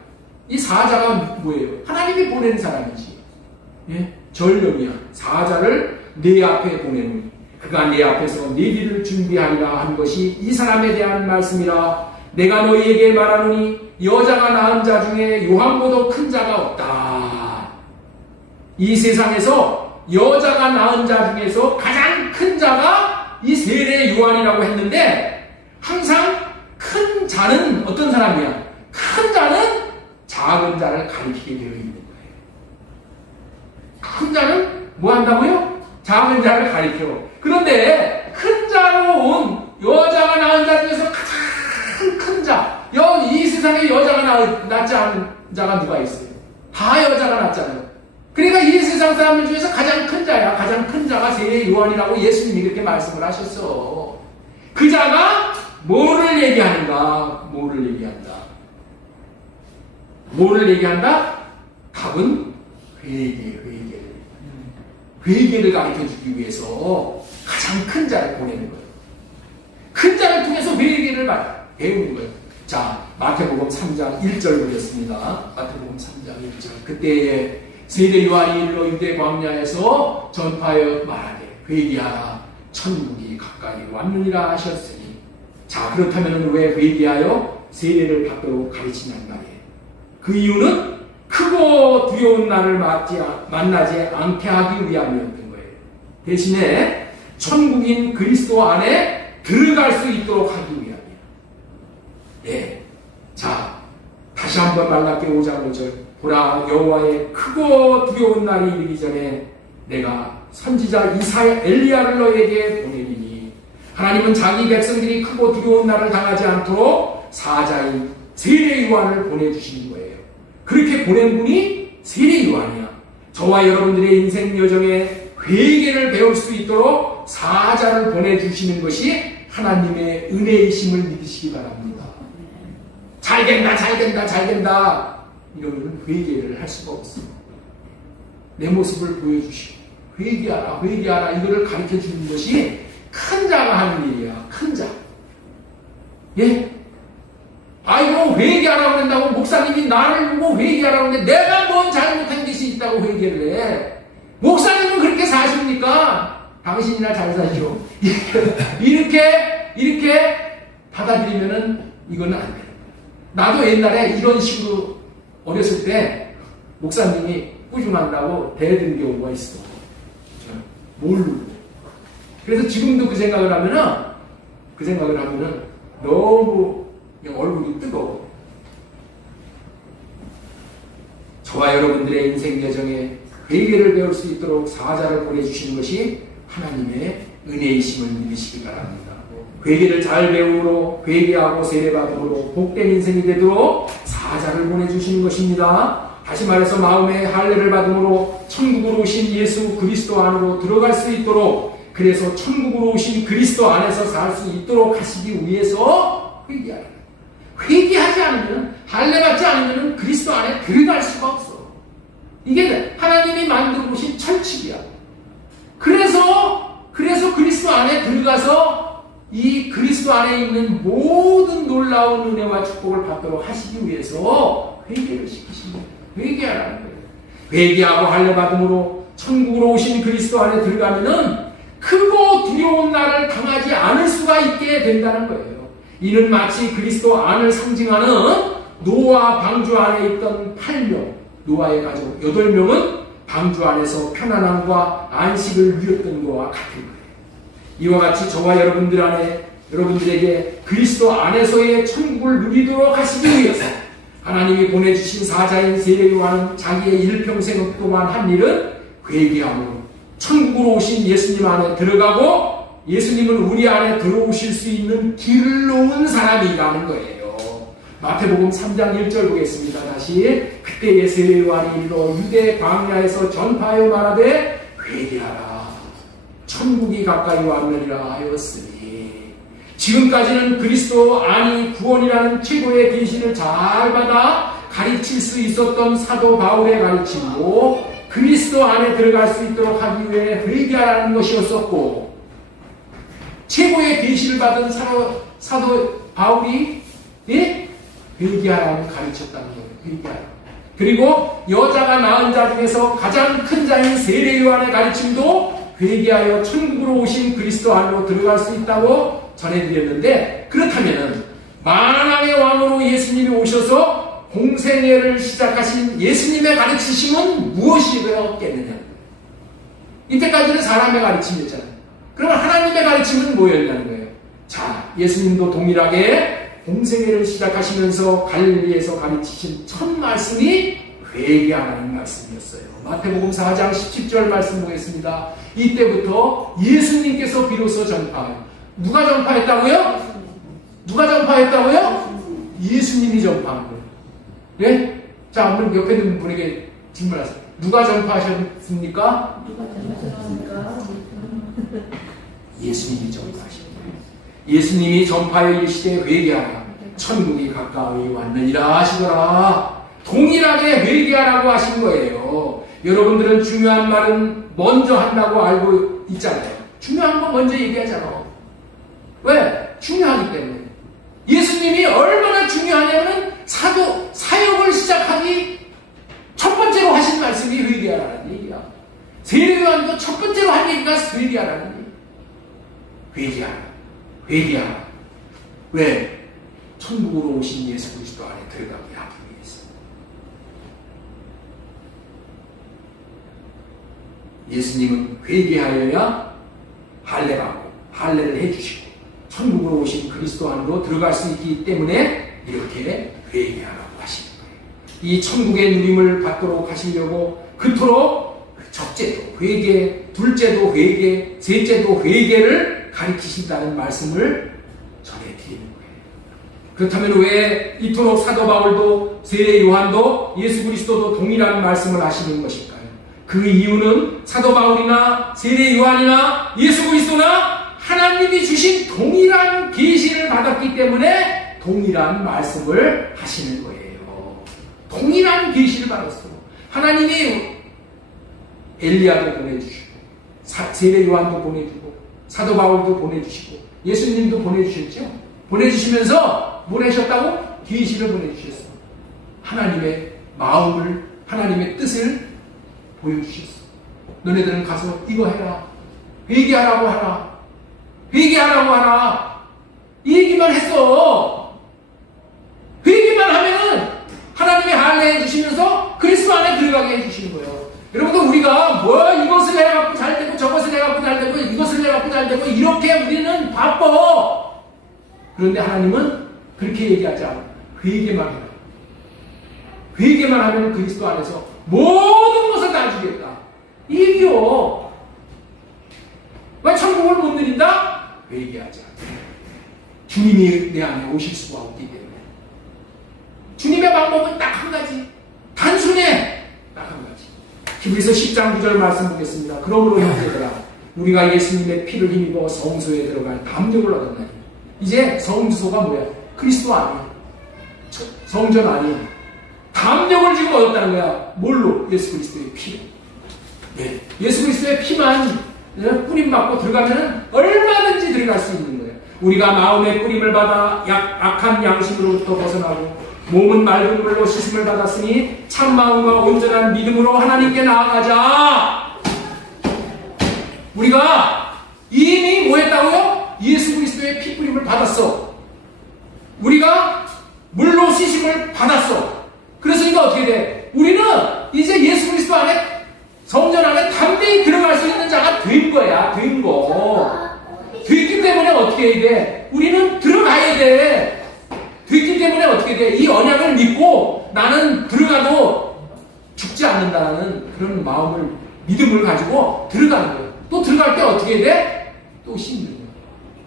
이 사자가 뭐예요? 하나님이 보낸 사람이지. 예? 전령이야. 사자를 내 앞에 보내노니 그가 내 앞에서 네 길을 준비하리라 한 것이 이 사람에 대한 말씀이라. 내가 너희에게 말하노니 여자가 낳은 자 중에 요한보다 큰 자가 없다. 이 세상에서 여자가 낳은 자 중에서 가장 큰 자가 이 세례 요한이라고 했는데, 항상 큰 자는 어떤 사람이야? 큰 자는 작은 자를 가리키게 되어 있는 거예요. 큰 자는 뭐 한다고요? 작은 자를 가리켜. 그런데 큰 자로 온 여자가 낳은 자 중에서 가장 큰 자, 이 세상에 여자가 낳지 않은 자가 누가 있어요? 다 여자가 낳잖아요. 그러니까 이 세상 사람들 중에서 가장 큰 자야. 가장 큰 자가 세례 요한이라고 예수님이 그렇게 말씀을 하셨어. 그 자가 뭐를 얘기하는가? 뭐를 얘기한다? 뭐를 얘기한다? 답은 회개를 가르쳐주기 위해서 가장 큰 자를 보내는 거예요. 큰 자를 통해서 회개를 배우는 거예요. 자, 마태복음 3장 1절 보겠습니다. 마태복음 3장 1절. 그때에 세례 요한이 일러 유대 광야에서 전파하여 말하되 회개하라, 천국이 가까이 왔느니라 하셨으니. 자, 그렇다면 왜 회개하여 세례를 받도록 가르치냐는 말이에요. 그 이유는 크고 두려운 날을 만나지 않게 하기 위함이었던 거예요. 대신에 천국인 그리스도 안에 들어갈 수 있도록 하기 위함이에요. 네. 자, 다시 한번 말라기 5장 5절. 보라, 여호와의 크고 두려운 날이 이르기 전에 내가 선지자 엘리야를 너에게 보내리니. 하나님은 자기 백성들이 크고 두려운 날을 당하지 않도록 사자인 세례 요한을 보내주신 거예요. 그렇게 보낸 분이 세례 요한이야. 저와 여러분들의 인생 여정에 회개를 배울 수 있도록 사자를 보내주시는 것이 하나님의 은혜이심을 믿으시기 바랍니다. 잘 된다 이러면 회개를 할 수가 없어요. 내 모습을 보여주시고 회개하라 이거를 가르쳐주는 것이 큰 자가 하는 일이야. 큰 자. 예? 아이고 회개하라고 한다고 목사님이 나를 보고 회개하라고 하는데 내가 뭔 잘못한 것이 있다고 회개를 해. 목사님은 그렇게 사십니까? 당신이나 잘 사시오. 이렇게 받아들이면은 이건 안 돼요. 나도 옛날에 이런 식으로 어렸을 때 목사님이 꾸중한다고 대든 경우가 있어. 모르고. 그래서 지금도 그 생각을 하면은 너무 얼굴이 뜨거워. 저와 여러분들의 인생 여정에 회개를 배울 수 있도록 사자를 보내주시는 것이 하나님의 은혜이심을 믿으시기 바랍니다. 회개를 잘 배움으로 회개하고 세례받음으로 복된 인생이 되도록 사자를 보내주시는 것입니다. 다시 말해서 마음의 할례를 받음으로 천국으로 오신 예수 그리스도 안으로 들어갈 수 있도록, 그래서 천국으로 오신 그리스도 안에서 살 수 있도록 하시기 위해서 회개하라. 회개하지 않으면, 할례 받지 않으면 그리스도 안에 들어갈 수가 없어. 이게 하나님이 만들어 보신 철칙이야. 그래서 그리스도 안에 들어가서 이 그리스도 안에 있는 모든 놀라운 은혜와 축복을 받도록 하시기 위해서 회개를 시키신 거예요. 회개하라는 거예요. 회개하고 할례 받음으로 천국으로 오신 그리스도 안에 들어가면은 크고 두려운 날을 당하지 않을 수가 있게 된다는 거예요. 이는 마치 그리스도 안을 상징하는 노아 방주 안에 있던 8명, 노아의 가족 8명은 방주 안에서 편안함과 안식을 누렸던 것과 같은 거예요. 이와 같이 저와 여러분들에게 그리스도 안에서의 천국을 누리도록 하시기 위해서 하나님이 보내주신 사자인 세례 요한은 자기의 일평생 동안 한 일은 회개함으로 천국으로 오신 예수님 안에 들어가고, 예수님은 우리 안에 들어오실 수 있는 길을 놓은 사람이라는 거예요. 마태복음 3장 1절 보겠습니다. 다시. 그때의 세례 요한이 일러 유대 광야에서 전파하여 말하되 회개하라, 천국이 가까이 왔느니라 하였으니. 지금까지는 그리스도 안이 구원이라는 최고의 계시를 잘 받아 가르칠 수 있었던 사도 바울의 가르침도 그리스도 안에 들어갈 수 있도록 하기 위해 회개하라는 것이었었고, 최고의 계시를 받은 사도 바울이 회개하라고 가르쳤다는 거예요. 회개하라. 그리고 여자가 낳은 자 중에서 가장 큰 자인 세례 요한의 가르침도 회개하여 천국으로 오신 그리스도 안으로 들어갈 수 있다고 전해드렸는데, 그렇다면은 만왕의 왕으로 예수님이 오셔서 공생애를 시작하신 예수님의 가르치심은 무엇이었겠느냐? 이때까지는 사람의 가르침이었잖아요. 그러면 하나님의 가르침은 뭐였냐는 거예요. 자, 예수님도 동일하게 공생애를 시작하시면서 갈릴리에서 가르치신 첫 말씀이 회개하라는 말씀이었어요. 마태복음 4장 17절 말씀 보겠습니다. 이때부터 예수님께서 비로소 전파하여, 누가 전파했다고요? 누가 전파했다고요? 예수님이 전파한 거예요. 예? 자, 한번 옆에 있는 분에게 질문하세요. 누가 전파하셨습니까? 예수님이 전파하신 거예요. 예수님이 전파에 이르시되 회개하라. 천국이 가까이 왔느니라 하시더라. 동일하게 회개하라고 하신 거예요. 여러분들은 중요한 말은 먼저 한다고 알고 있잖아요. 중요한 거 먼저 얘기하잖아. 왜? 중요하기 때문에. 예수님이 얼마나 중요하냐면 사역을 시작하기 첫 번째로 하신 말씀이 회개하라는 얘기야. 세례요한도 첫 번째로 한 얘기가 회개하라는 얘기야. 회개하라. 회개하라. 왜? 천국으로 오신 예수 그리스도 안에 들어가게 하기 위해서. 예수님은 회개하여야 할례하고 할례를 해주시고 천국으로 오신 그리스도 안으로 들어갈 수 있기 때문에 이렇게 회개하라고 하시는 거예요. 이 천국의 누림을 받도록 하시려고 그토록 첫째도 회개, 둘째도 회개, 셋째도 회개를 가르치신다는 말씀을 전해드리는 거예요. 그렇다면 왜 이토록 사도 바울도 세례 요한도 예수 그리스도도 동일한 말씀을 하시는 것일까요? 그 이유는 사도 바울이나 세례 요한이나 예수 그리스도나 하나님이 주신 동일한 계시를 받았기 때문에 동일한 말씀을 하시는 거예요. 동일한 계시를 받았어. 하나님이 엘리야도 보내주시고 세례 요한도 보내주고 사도 바울도 보내주시고 예수님도 보내주셨죠. 보내주시면서 뭘 하셨다고? 계시를 보내주셨어. 하나님의 마음을, 하나님의 뜻을 보여주셨어. 너네들은 가서 이거 해라. 회개하라고 하라. 회개하라고 하라. 이 얘기만 했어. 회개만 하면은 하나님이 할례해 주시면서 그리스도 안에 들어가게 해주시는 거예요. 여러분들 우리가 뭐 이것을 해갖고 잘 되고 저것을 해갖고 잘 되고 이것을 해갖고 잘 되고 이렇게 우리는 바빠. 그런데 하나님은 그렇게 얘기하지 않아. 회개만 해라. 회개만 하면 그리스도 안에서 모든 것을 다 주겠다. 이 얘기요. 왜 천국을 못 누린다? 회개하지 않아. 주님이 내 안에 오실 수가 없기 때문에. 주님의 방법은 딱 한 가지. 단순해. 딱 한 가지. 히브리서 10장 9절 말씀 보겠습니다. 그러므로 형제들아, 우리가 예수님의 피를 힘입어 성소에 들어갈 담력을 얻었나니. 이제 성소가 뭐야? 그리스도 아니야. 성전 아니야. 담력을 지금 얻었다는 거야. 뭘로? 예수 그리스도의 피로. 네. 예수 그리스도의 피만 뿌림받고 들어가면 얼마든지 들어갈 수 있는 거예요. 우리가 마음의 뿌림을 받아 악한 양심으로부터 벗어나고 몸은 맑은 물로 씻음을 받았으니 참 마음과 온전한 믿음으로 하나님께 나아가자. 우리가 이미 뭐 했다고요? 예수 그리스도의 피 뿌림을 받았어. 우리가 물로 씻음을 받았어. 그래서니까 어떻게 돼? 우리는 이제 예수 그리스도 안에 성전 안에 담대히 들어갈 수 있는 자가 된 거야. 된 거. 됐기 때문에 어떻게 해야 돼? 우리는 들어가야 돼. 됐기 때문에 어떻게 돼? 이 언약을 믿고 나는 들어가도 죽지 않는다는 그런 마음을, 믿음을 가지고 들어가는 거예요. 또 들어갈 때 어떻게 해야 돼? 또 씻는 거예요.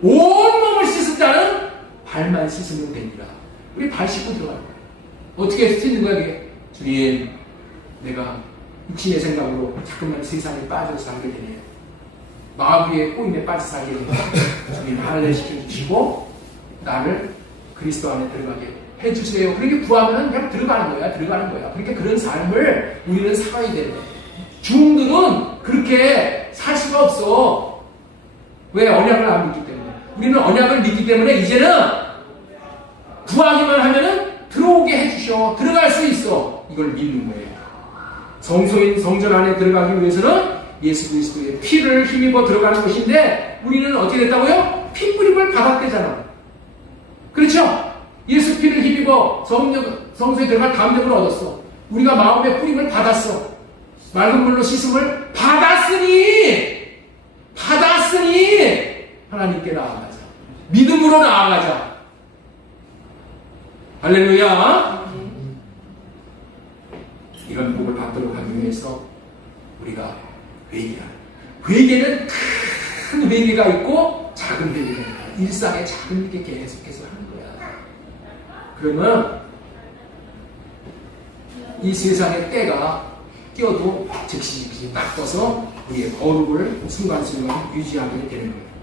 온 몸을 씻을 자는 발만 씻으면 됩니다. 우리 발 씻고 들어가는 거예요. 어떻게 씻는 거야, 그게? 주님, 내가 육신의 생각으로 자꾸만 세상에 빠져서 살게 되네요. 마음 위에 꼬임에 빠져 살게 되네요. 주님 할례 시켜주시고 나를 그리스도 안에 들어가게 해주세요. 그렇게 구하면 그냥 들어가는 거야. 들어가는 거야. 그러니까 그런 삶을 우리는 살아야 되는 거야. 중들은 그렇게 살 수가 없어. 왜? 언약을 안 믿기 때문에. 우리는 언약을 믿기 때문에 이제는 구하기만 하면은 들어오게 해주셔. 들어갈 수 있어. 이걸 믿는 거예요. 성소인 성전 안에 들어가기 위해서는 예수 그리스도의 피를 힘입어 들어가는 것인데 우리는 어떻게 됐다고요? 피 뿌림을 받았대잖아. 그렇죠? 예수 피를 힘입어 그리고 성소에 들어갈 감격을 얻었어. 우리가 마음의 뿌림을 받았어. 맑은 물로 씻음을 받았으니 하나님께 나아가자. 믿음으로 나아가자. 할렐루야. 이런 복을 받도록 하기 위해서 우리가 회개는 큰 회개가 있고 작은 회개가 있고 일상의 작은 게 계속해서 하는 거야. 그러면 이 세상의 때가 끼어도 즉시 딱 떠서 우리의 거룩을 순간순간 유지하게 되는 거예요.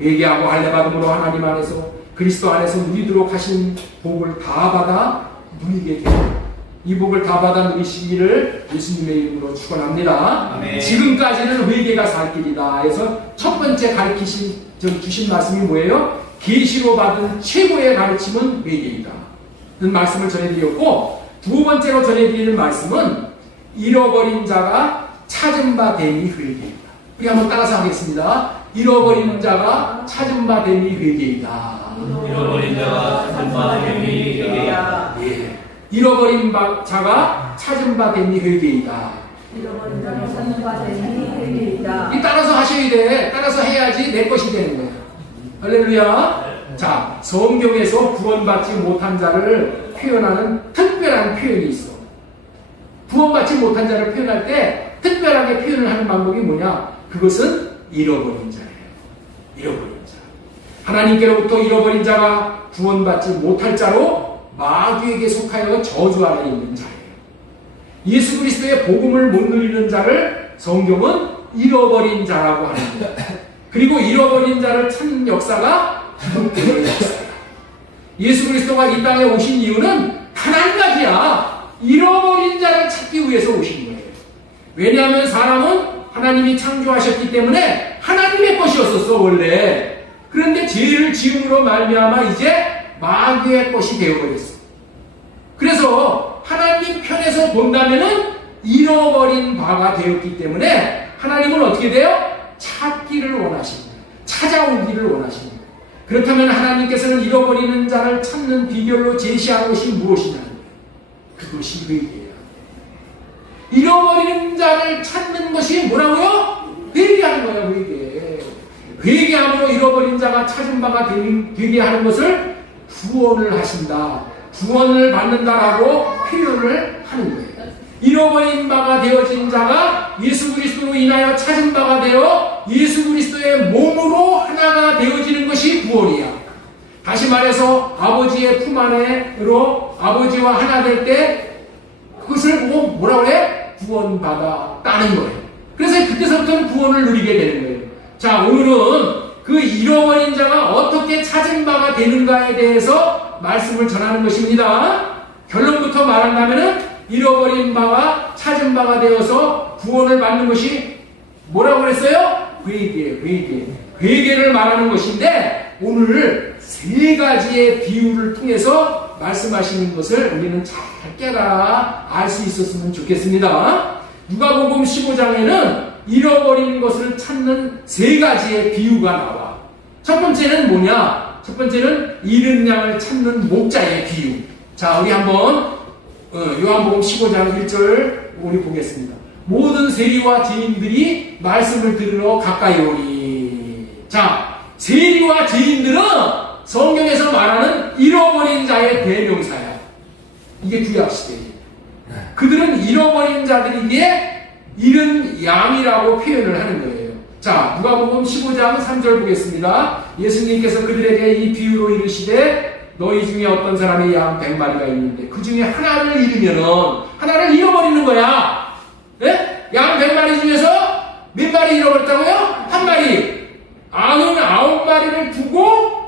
회개하고 할례받음으로 하나님 안에서 그리스도 안에서 누리도록 하신 복을 다 받아 누리게 돼요. 이 복을 다 받아 누리시기를 예수님의 이름으로 축원합니다. 아멘. 지금까지는 회개가 살 길이다 해서 첫 번째 주신 말씀이 뭐예요? 계시로 받은 최고의 가르침은 회개이다 는 말씀을 전해드렸고, 두 번째로 전해드리는 말씀은 잃어버린 자가 찾은 바 됨이 회개이다. 우리 한번 따라서 하겠습니다. 잃어버린 자가 찾은 바 됨이 회개이다. 잃어버린 자가 찾은 바 됨이 회개이다. 예. 잃어버린 자가 찾은 바 됨이 회개이다. 잃어버린 자가 찾은 바 됨이 회개이다. 이 따라서 하셔야 돼. 따라서 해야지 내 것이 되는 거예요. 할렐루야. 자, 성경에서 구원받지 못한 자를 표현하는 특별한 표현이 있어. 구원받지 못한 자를 표현할 때 특별하게 표현을 하는 방법이 뭐냐? 그것은 잃어버린 자예요. 잃어버린 자. 하나님께로부터 잃어버린 자가 구원받지 못할 자로 마귀에게 속하여 저주 아래 있는 자예요. 예수 그리스도의 복음을 못 누리는 자를 성경은 잃어버린 자라고 하는 거예요. 그리고 잃어버린 자를 찾는 역사가 기독교의 역사예요. 예수 그리스도가 이 땅에 오신 이유는 단 한 가지야. 잃어버린 자를 찾기 위해서 오신 거예요. 왜냐하면 사람은 하나님이 창조하셨기 때문에 하나님의 것이었었어 원래. 그런데 죄를 지음으로 말미암아 이제 마귀의 것이 되어버렸어. 그래서 하나님 편에서 본다면은 잃어버린 바가 되었기 때문에 하나님은 어떻게 돼요? 찾기를 원하십니다. 찾아오기를 원하십니다. 그렇다면 하나님께서는 잃어버리는 자를 찾는 비결로 제시한 것이 무엇이냐는 거예요. 그것이 회개예요. 잃어버리는 자를 찾는 것이 뭐라고요? 회개하는 거예요. 회개함으로 잃어버린 자가 찾은 바가 되게 하는 것을 구원을 하신다. 구원을 받는다라고 표현을 하는 거예요. 잃어버린 바가 되어진 자가 예수 그리스도로 인하여 찾은 바가 되어 예수 그리스도의 몸으로 하나가 되어지는 것이 구원이야. 다시 말해서 아버지의 품 안으로 아버지와 하나 될 때 그것을 보고 뭐라 그래? 구원받았다는 거예요. 그래서 그때서부터는 구원을 누리게 되는 거예요. 자, 오늘은 그 잃어버린 자가 어떻게 찾은 바가 되는가에 대해서 말씀을 전하는 것입니다. 결론부터 말한다면은 잃어버린 바가 찾은 바가 되어서 구원을 받는 것이 뭐라고 그랬어요? 회개를 말하는 것인데, 오늘 세 가지의 비유를 통해서 말씀하시는 것을 우리는 잘 깨달아 알 수 있었으면 좋겠습니다. 누가복음 15장에는 잃어버린 것을 찾는 세 가지의 비유가 나와. 첫 번째는 뭐냐? 첫 번째는 잃은 양을 찾는 목자의 비유. 자, 우리 한번 요한복음 15장 1절 우리 보겠습니다. 모든 세리와 죄인들이 말씀을 들으러 가까이 오니. 자, 세리와 죄인들은 성경에서 말하는 잃어버린 자의 대명사야. 이게 구약시대예요. 그들은 잃어버린 자들에게 잃은 양이라고 표현을 하는 거예요. 자, 누가복음 15장 3절 보겠습니다. 예수님께서 그들에게 이 비유로 이르시되 너희 중에 어떤 사람의 양 100마리가 있는데 그 중에 하나를 잃으면은 하나를 잃어버리는 거야. 네? 양 100마리 중에서 몇 마리 잃어버렸다고요? 한 마리. 99마리를 두고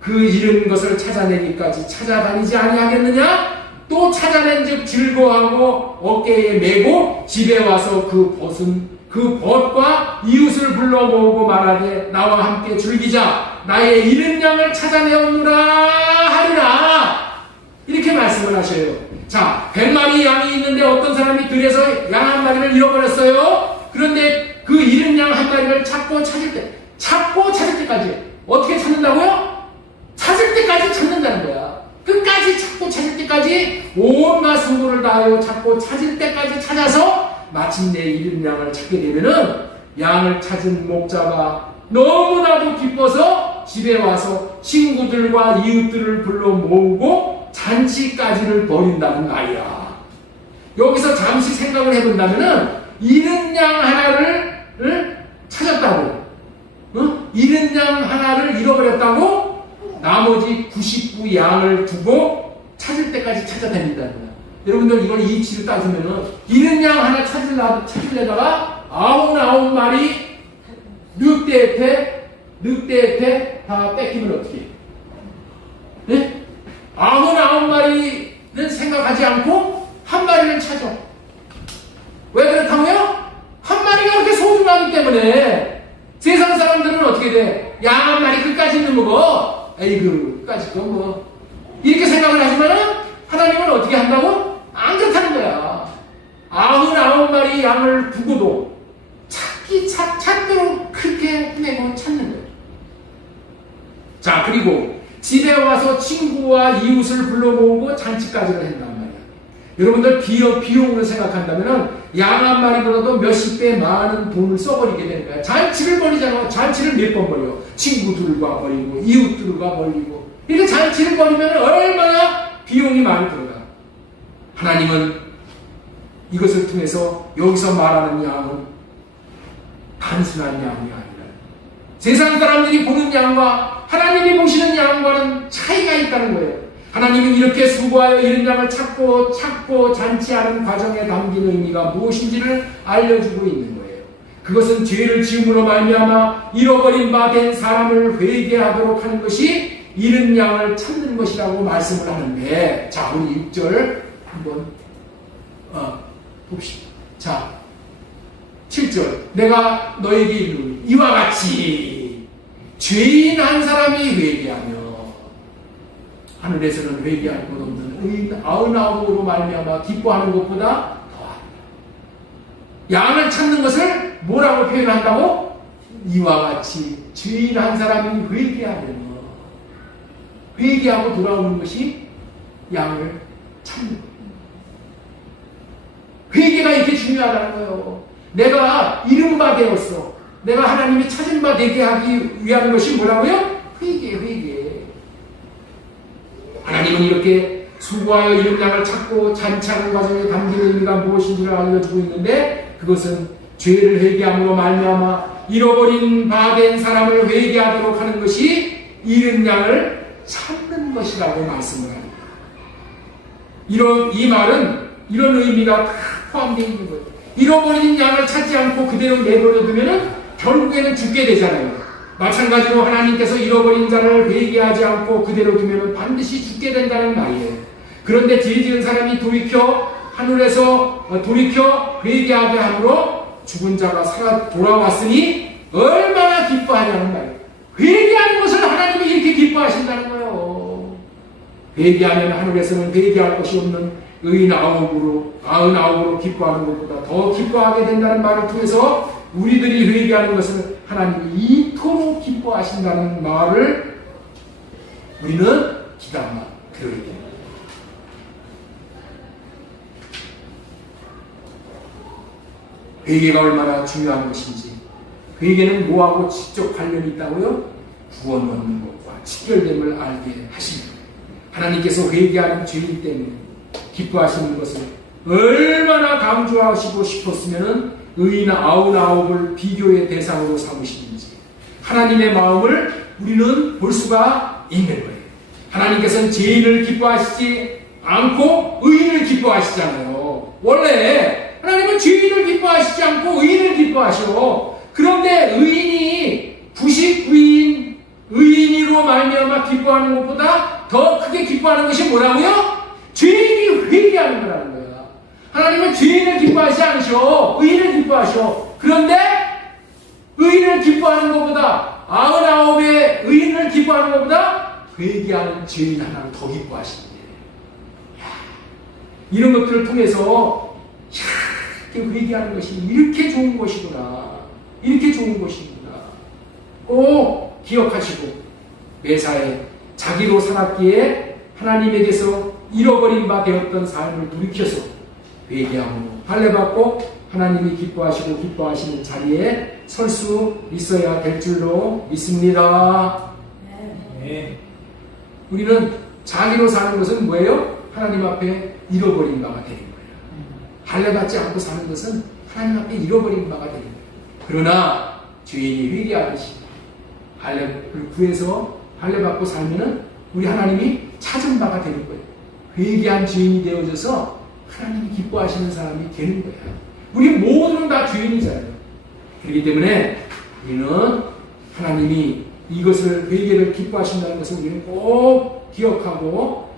그 잃은 것을 찾아내기까지 찾아다니지 아니하겠느냐? 또 찾아낸 즉 즐거워하고 어깨에 메고 집에 와서 그 벗과 이웃을 불러 모으고 말하되 나와 함께 즐기자. 나의 잃은 양을 찾아내었노라 하리라. 이렇게 말씀을 하셔요. 자, 100마리 양이 있는데 어떤 사람이 들에서 양 한 마리를 잃어버렸어요. 그런데 그 잃은 양 한 마리를 찾고 찾을 때까지 어떻게 찾는다고요? 찾을 때까지 찾는다는 거야. 끝까지 온갖 수고를 다하여 찾고 찾을 때까지 찾아서 마침내 잃은 양을 찾게 되면은 양을 찾은 목자가 너무나도 기뻐서 집에 와서 친구들과 이웃들을 불러 모으고 잔치까지를 벌인다는 말이야. 여기서 잠시 생각을 해본다면은 잃은 양 하나를 찾았다고, 잃은 양 하나를 잃어버렸다고 나머지 99양을 두고 찾을 때까지 찾아다닌다는 거야. 여러분들 이걸 이치로 따지면은 잃은 양 하나 찾으려다가 99마리 늑대 앞에 다 뺏기면 어떻게 해? 네? 99마리는 생각하지 않고 한 마리를 찾아. 왜 그렇다고요? 한 마리가 그렇게 소중하기 때문에. 세상 사람들은 어떻게 돼? 양 한 마리 끝까지 있는 거고, 에이그 끝까지 거 뭐 이렇게 생각을 하지만은 하나님은 어떻게 한다고? 안 그렇다는 거야. 99마리 양을 두고도 찾도록 그렇게 헤매고 찾는 거예요. 자, 그리고 집에 와서 친구와 이웃을 불러 모으고 잔치까지를 한단 말이야. 여러분들 비용으로 생각한다면은 양 한 마리보다도 몇십 배 많은 돈을 써버리게 되는 거야. 잔치를 벌이잖아. 잔치를 몇 번 벌여? 친구들과 벌이고 이웃들과 벌이고 이렇게 잔치를 벌이면 얼마나 비용이 많이 들어가. 하나님은 이것을 통해서 여기서 말하는 양은 단순한 양이 아니라 세상 사람들이 보는 양과 하나님이 보시는 양과는 차이가 있다는 거예요. 하나님은 이렇게 수고하여 잃은 양을 찾고 잔치하는 과정에 담긴 의미가 무엇인지를 알려주고 있는 거예요. 그것은 죄를 지음으로 말미암아 잃어버린 바 된 사람을 회개하도록 하는 것이 잃은 양을 찾는 것이라고 말씀을 하는데, 자, 우리 6절 한번 봅시다. 자, 7절. 내가 너에게 이르노니 이와 같이 죄인 한 사람이 회개하며 하늘에서는 회개할 것 없는 의인 99으로 말미암아 기뻐하는 것보다 더하다. 양을 찾는 것을 뭐라고 표현한다고? 이와 같이 죄인 한 사람이 회개하고 돌아오는 것이 양을 찾는 거예요. 회개가 이렇게 중요하다는 거예요. 내가 이른 바 되었어. 내가 하나님이 찾은 바 되게 하기 위한 것이 뭐라고요? 회개. 하나님은 이렇게 수고하여 잃은 양을 찾고 잔치하는 과정에 담긴 의미가 무엇인지를 알려주고 있는데, 그것은 죄를 회개함으로 말미암아 잃어버린 바 된 사람을 회개하도록 하는 것이 잃은 양을 찾는 것이라고 말씀을 합니다. 이 말은 이런 의미가 다 포함되어 있는 거예요. 잃어버린 양을 찾지 않고 그대로 내버려 두면 결국에는 죽게 되잖아요. 마찬가지로 하나님께서 잃어버린 자를 회개하지 않고 그대로 두면 반드시 죽게 된다는 말이에요. 그런데 죄 지은 사람이 하늘에서 돌이켜 회개하게 함으로 죽은 자가 살아 돌아왔으니 얼마나 기뻐하냐는 말이에요. 회개하는 것을 하나님이 이렇게 기뻐하신다는 거예요. 회개하면 하늘에서는 회개할 것이 없는 의인 99으로 기뻐하는 것보다 더 기뻐하게 된다는 말을 통해서 우리들이 회개하는 것을 하나님이 이토록 기뻐하신다는 말을 우리는 기담아 들어야 됩니다. 회개가 얼마나 중요한 것인지, 회개는 뭐하고 직접 관련이 있다고요? 구원 얻는 것과 직결됨을 알게 하십니다. 하나님께서 회개하는 죄인 때문에 기뻐하시는 것을 얼마나 강조하시고 싶었으면 의인 99을 비교의 대상으로 삼으시는지 하나님의 마음을 우리는 볼 수가 있는 거예요. 하나님께서는 죄인을 기뻐하시지 않고 의인을 기뻐하시잖아요. 원래 하나님은 죄인을 기뻐하시지 않고 의인을 기뻐하셔. 그런데 의인이 99인 의인으로 말미암아 기뻐하는 것보다 더 크게 기뻐하는 것이 뭐라고요? 죄인이 회개하는 거라는 거야. 하나님은 죄인을 기뻐하지 않으셔. 의인을 기뻐하셔. 그런데 의인을 기뻐하는 것보다 99의 의인을 기뻐하는 것보다 회개하는 죄인 하나를 더 기뻐하시는데, 이런 것들을 통해서 이렇게 회개하는 것이 이렇게 좋은 것이구나. 이렇게 좋은 것이구나. 꼭 기억하시고 매사에 자기로 살았기에 하나님에게서 잃어버린 바 되었던 삶을 돌이켜서 회개함으로 할례받고 하나님이 기뻐하시고 기뻐하시는 자리에 설 수 있어야 될 줄로 믿습니다. 네. 우리는 자기로 사는 것은 뭐예요? 하나님 앞에 잃어버린 바가 되는 거예요. 할례받지 않고 사는 것은 하나님 앞에 잃어버린 바가 되는 거예요. 그러나 죄인이 회개하듯이 할례를 구해서 할례받고 살면은 우리 하나님이 찾은 바가 되는 거예요. 회개한 죄인이 되어져서 하나님이 기뻐하시는 사람이 되는 거예요. 우리 모두는 다 죄인이잖아요. 그렇기 때문에 우리는 하나님이 이것을 회개를 기뻐하신다는 것을 우리는 꼭 기억하고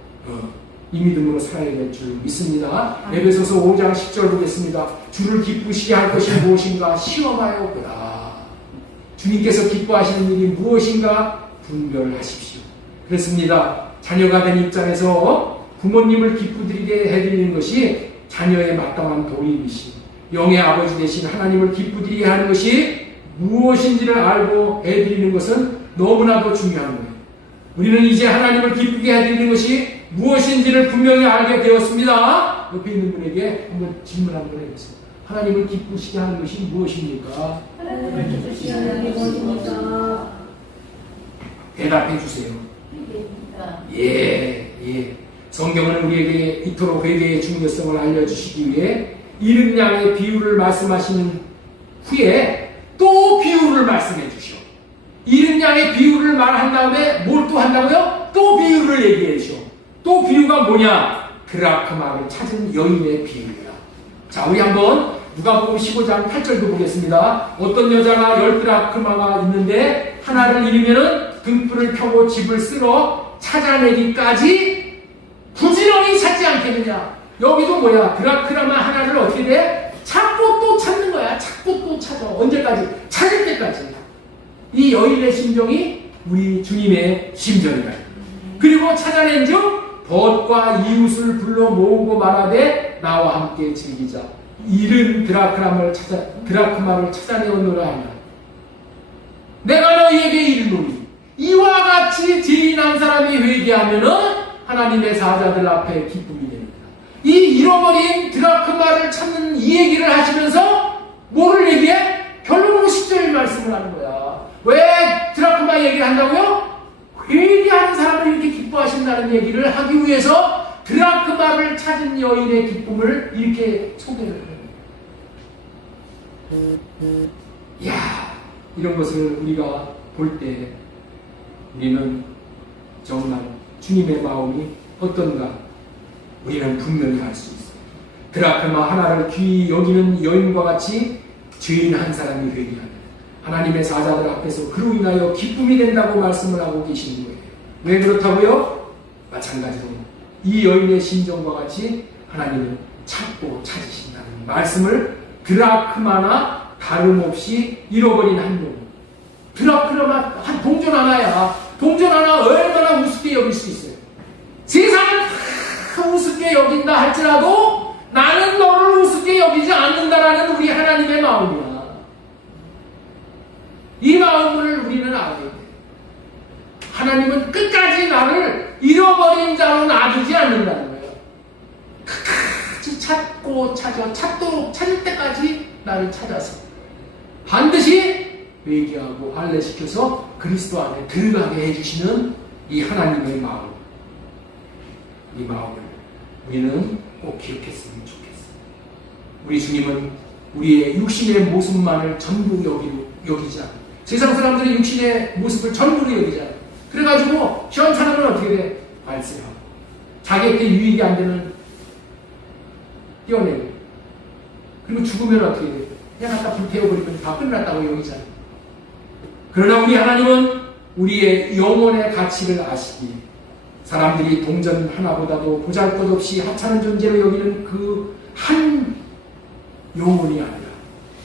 이 믿음으로 살아야 될 줄 믿습니다. 에베소서 5장 10절 보겠습니다. 주를 기쁘시게 할 것이 무엇인가 시험하여 보라. 주님께서 기뻐하시는 일이 무엇인가 분별하십시오. 그렇습니다. 자녀가 된 입장에서 부모님을 기쁘드리게 해드리는 것이 자녀의 마땅한 도리이시 영의 아버지 되신 하나님을 기쁘드리게 하는 것이 무엇인지를 알고 해드리는 것은 너무나도 중요한 거예요. 우리는 이제 하나님을 기쁘게 해드리는 것이 무엇인지를 분명히 알게 되었습니다. 옆에 있는 분에게 한번 질문 한번 해보세요. 하나님을 기쁘시게 하는 것이 무엇입니까? 대답해 주세요. 예. 성경은 우리에게 이토록 회개의 중요성을 알려주시기 위해 이른 양의 비유를 말씀하시는 후에 또 비유를 말씀해 주셔. 이른 양의 비유를 말한 다음에 뭘 또 한다고요? 또 비유를 얘기해 주셔. 또 비유가 뭐냐? 드라크마를 찾은 여인의 비유야. 자, 우리 한번 누가복음 15장 8절도 보겠습니다. 어떤 여자가 10드라크마가 있는데 하나를 잃으면은 등불을 켜고 집을 쓸어 찾아내기까지 부지런히 찾지 않겠느냐. 여기도 뭐야? 드라크마 하나를 어떻게 돼? 찾고 또 찾는 거야. 찾고 또 찾아. 언제까지? 찾을 때까지. 이 여인의 심정이 우리 주님의 심정이다. 그리고 찾아낸 즉 벗과 이웃을 불러 모으고 말하되 나와 함께 즐기자. 잃은 드라크마를 찾아내었노라 하며 내가 너희에게 이르노니 이와 같이 죄인한 사람이 회개하면은 하나님의 사자들 앞에 기쁨이 됩니다. 이 잃어버린 드라크마를 찾는 이 얘기를 하시면서 뭐를 얘기해? 결론으로 10절의 말씀을 하는 거야. 왜 드라크마 얘기를 한다고요? 회개하는 사람을 이렇게 기뻐하신다는 얘기를 하기 위해서 드라크마를 찾은 여인의 기쁨을 이렇게 소개를 해요. 이야, 이런 것을 우리가 볼 때 우리는 정말 주님의 마음이 어떤가 우리는 분명히 알 수 있어요. 드라크마 하나를 귀히 여기는 여인과 같이 죄인 한 사람이 회개하는 하나님의 사자들 앞에서 그로 인하여 기쁨이 된다고 말씀을 하고 계시는 거예요. 왜 그렇다고요? 마찬가지로 이 여인의 심정과 같이 하나님은 찾고 찾으신다는 말씀을 드라크마나 다름없이 잃어버린 한 명. 드라크마 한 동전 하나야. 동전 하나 얼마나 우습게 여길 수 있어요. 세상을 다 우습게 여긴다 할지라도 나는 너를 우습게 여기지 않는다라는 우리 하나님의 마음이야. 이 마음을 우리는 알아야 돼. 하나님은 끝까지 나를 잃어버린 자로 놔두지 않는다는 거예요. 끝까지 찾고 찾도록 찾을 때까지 나를 찾아서 반드시 회개하고 할례시켜서 그리스도 안에 들어가게 해주시는 이 하나님의 마음, 이 마음을 우리는 꼭 기억했으면 좋겠어요. 우리 주님은 우리의 육신의 모습만을 전부 여기지 않아요. 세상 사람들이 육신의 모습을 전부로 여기잖아요. 그래가지고 시험사람은 어떻게 돼? 발세하고 자기한테 유익이 안 되면 떼어내고 그리고 죽으면 어떻게 돼? 그냥 갖다 불태워버리면 다 끝났다고 여기잖아요. 그러나 우리 하나님은 우리의 영혼의 가치를 아시기에 사람들이 동전 하나보다도 보잘것없이 하찮은 존재로 여기는 그 한 영혼이 아니라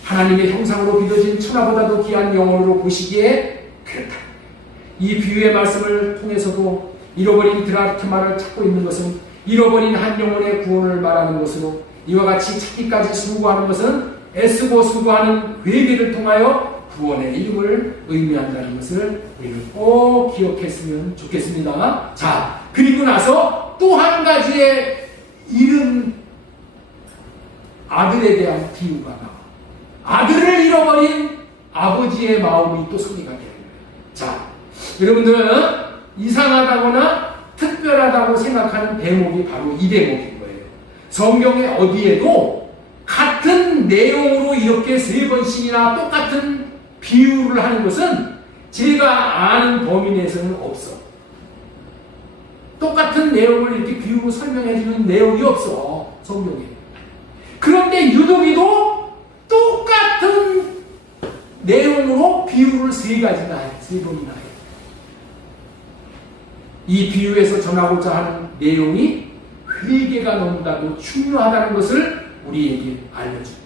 하나님의 형상으로 빚어진 천하보다도 귀한 영혼으로 보시기에 그렇다. 이 비유의 말씀을 통해서도 잃어버린 드라크마를 찾고 있는 것은 잃어버린 한 영혼의 구원을 말하는 것으로 이와 같이 찾기까지 수고하는 것은 애쓰고 수고하는 회개를 통하여 구원의 이름을 의미한다는 것을 우리는 꼭 기억했으면 좋겠습니다. 자, 그리고 나서 또 한 가지의 이른 아들에 대한 비유가 나와. 아들을 잃어버린 아버지의 마음이 또 소리가 되는 거예요. 자, 여러분들은 이상하다거나 특별하다고 생각하는 대목이 바로 이 대목인 거예요. 성경에 어디에도 같은 내용으로 이렇게 3번씩이나 똑같은 비유를 하는 것은 제가 아는 범위 내에서는 없어. 똑같은 내용을 이렇게 비유로 설명해 주는 내용이 없어, 성경에. 그런데 유독이도 똑같은 내용으로 비유를 3가지나 해, 3번이나 해. 이 비유에서 전하고자 하는 내용이 회개가 너무나도 중요하다는 것을 우리에게 알려줍니다.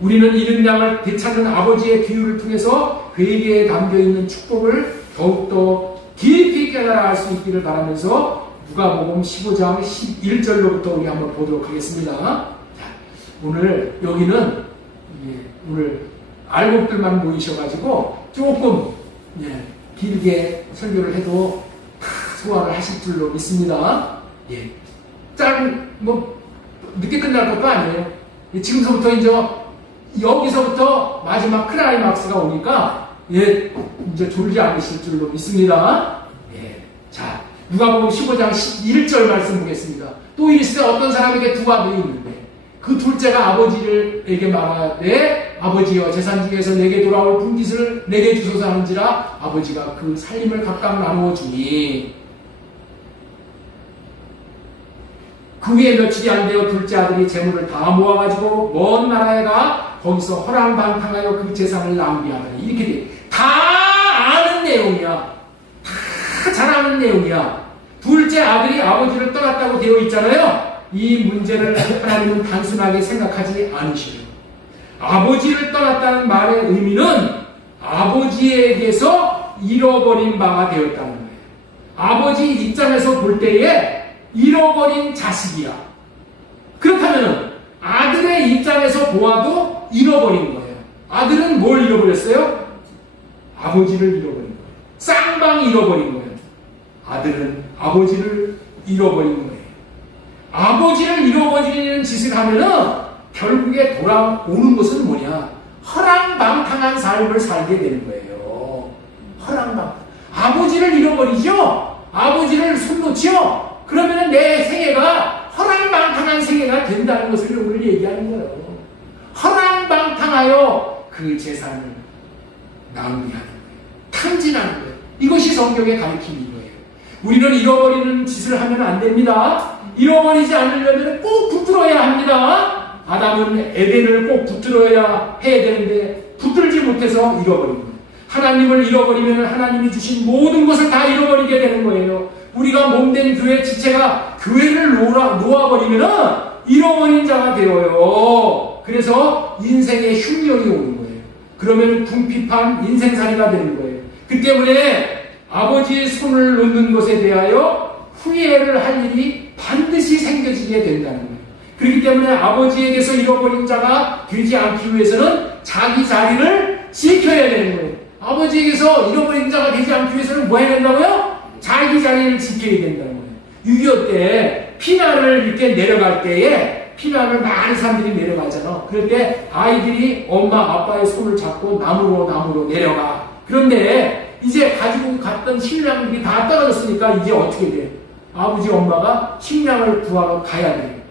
우리는 잃은 양을 되찾는 아버지의 비유를 통해서 회개에 담겨있는 축복을 더욱더 깊이 깨달아 알 수 있기를 바라면서 누가복음 15장 11절로부터 우리 한번 보도록 하겠습니다. 자, 오늘 여기는 오늘 알곡들만 모이셔가지고 조금 길게 설교를 해도 다 소화를 하실 줄로 믿습니다. 늦게 끝날 것도 아니에요. 지금서부터 여기서부터 마지막 클라이막스가 오니까 이제 졸지 않으실 줄로 믿습니다. 자, 누가복음 15장 11절 말씀 보겠습니다. 또 이르시되 어떤 사람에게 2 아들이 있는데 그 둘째가 아버지에게 말하되 아버지여 재산 중에서 내게 돌아올 분깃을 내게 주소서 하는지라 아버지가 그 살림을 각각 나누어 주니 그 후에 며칠이 안 되어 둘째 아들이 재물을 다 모아가지고 먼 나라에 가 거기서 허랑방탕하여 그 재산을 낭비하더니 이렇게 돼. 다 아는 내용이야. 다 잘 아는 내용이야. 둘째 아들이 아버지를 떠났다고 되어 있잖아요. 이 문제를 하나님은 단순하게 생각하지 않으시죠. 아버지를 떠났다는 말의 의미는 아버지에게서 잃어버린 바가 되었다는 거예요. 아버지 입장에서 볼 때에 잃어버린 자식이야. 그렇다면 아들의 입장에서 보아도 잃어버린 거예요. 아들은 뭘 잃어버렸어요? 아버지를 잃어버린 거예요. 쌍방이 잃어버린 거예요. 아들은 아버지를 잃어버린 거예요. 아버지를 잃어버리는 짓을 하면은 결국에 돌아오는 것은 뭐냐? 허랑방탕한 삶을 살게 되는 거예요. 허랑방탕. 아버지를 잃어버리죠? 아버지를 손 놓죠? 그러면은 내 생애가 허랑방탕한 생애가 된다는 것을 오늘 얘기하는 거예요. 허랑방탕하여 그 재산을 낭비하는 거예요. 탕진하는 거예요. 이것이 성경의 가르침인 거예요. 우리는 잃어버리는 짓을 하면 안 됩니다. 잃어버리지 않으려면 꼭 붙들어야 합니다. 아담은 에덴을 꼭 붙들어야 해야 되는데 붙들지 못해서 잃어버린 거예요. 하나님을 잃어버리면 하나님이 주신 모든 것을 다 잃어버리게 되는 거예요. 우리가 몸된 교회 지체가 교회를 놓아버리면 잃어버린 자가 되어요. 그래서 인생의 흉년이 오는 거예요. 그러면 궁핍한 인생살이가 되는 거예요. 그 때문에 아버지의 손을 놓는 것에 대하여 후회를 할 일이 반드시 생겨지게 된다는 거예요. 그렇기 때문에 아버지에게서 잃어버린 자가 되지 않기 위해서는 자기 자리를 지켜야 되는 거예요. 아버지에게서 잃어버린 자가 되지 않기 위해서는 뭐 해야 된다고요? 자기 자리를 지켜야 된다는 거예요. 6.25 때 피난을 이렇게 내려갈 때에 피난을 많은 사람들이 내려가잖아. 그럴 때 아이들이 엄마 아빠의 손을 잡고 나무로 내려가. 그런데 이제 가지고 갔던 식량들이 다 떨어졌으니까 이제 어떻게 돼? 아버지 엄마가 식량을 구하러 가야 돼.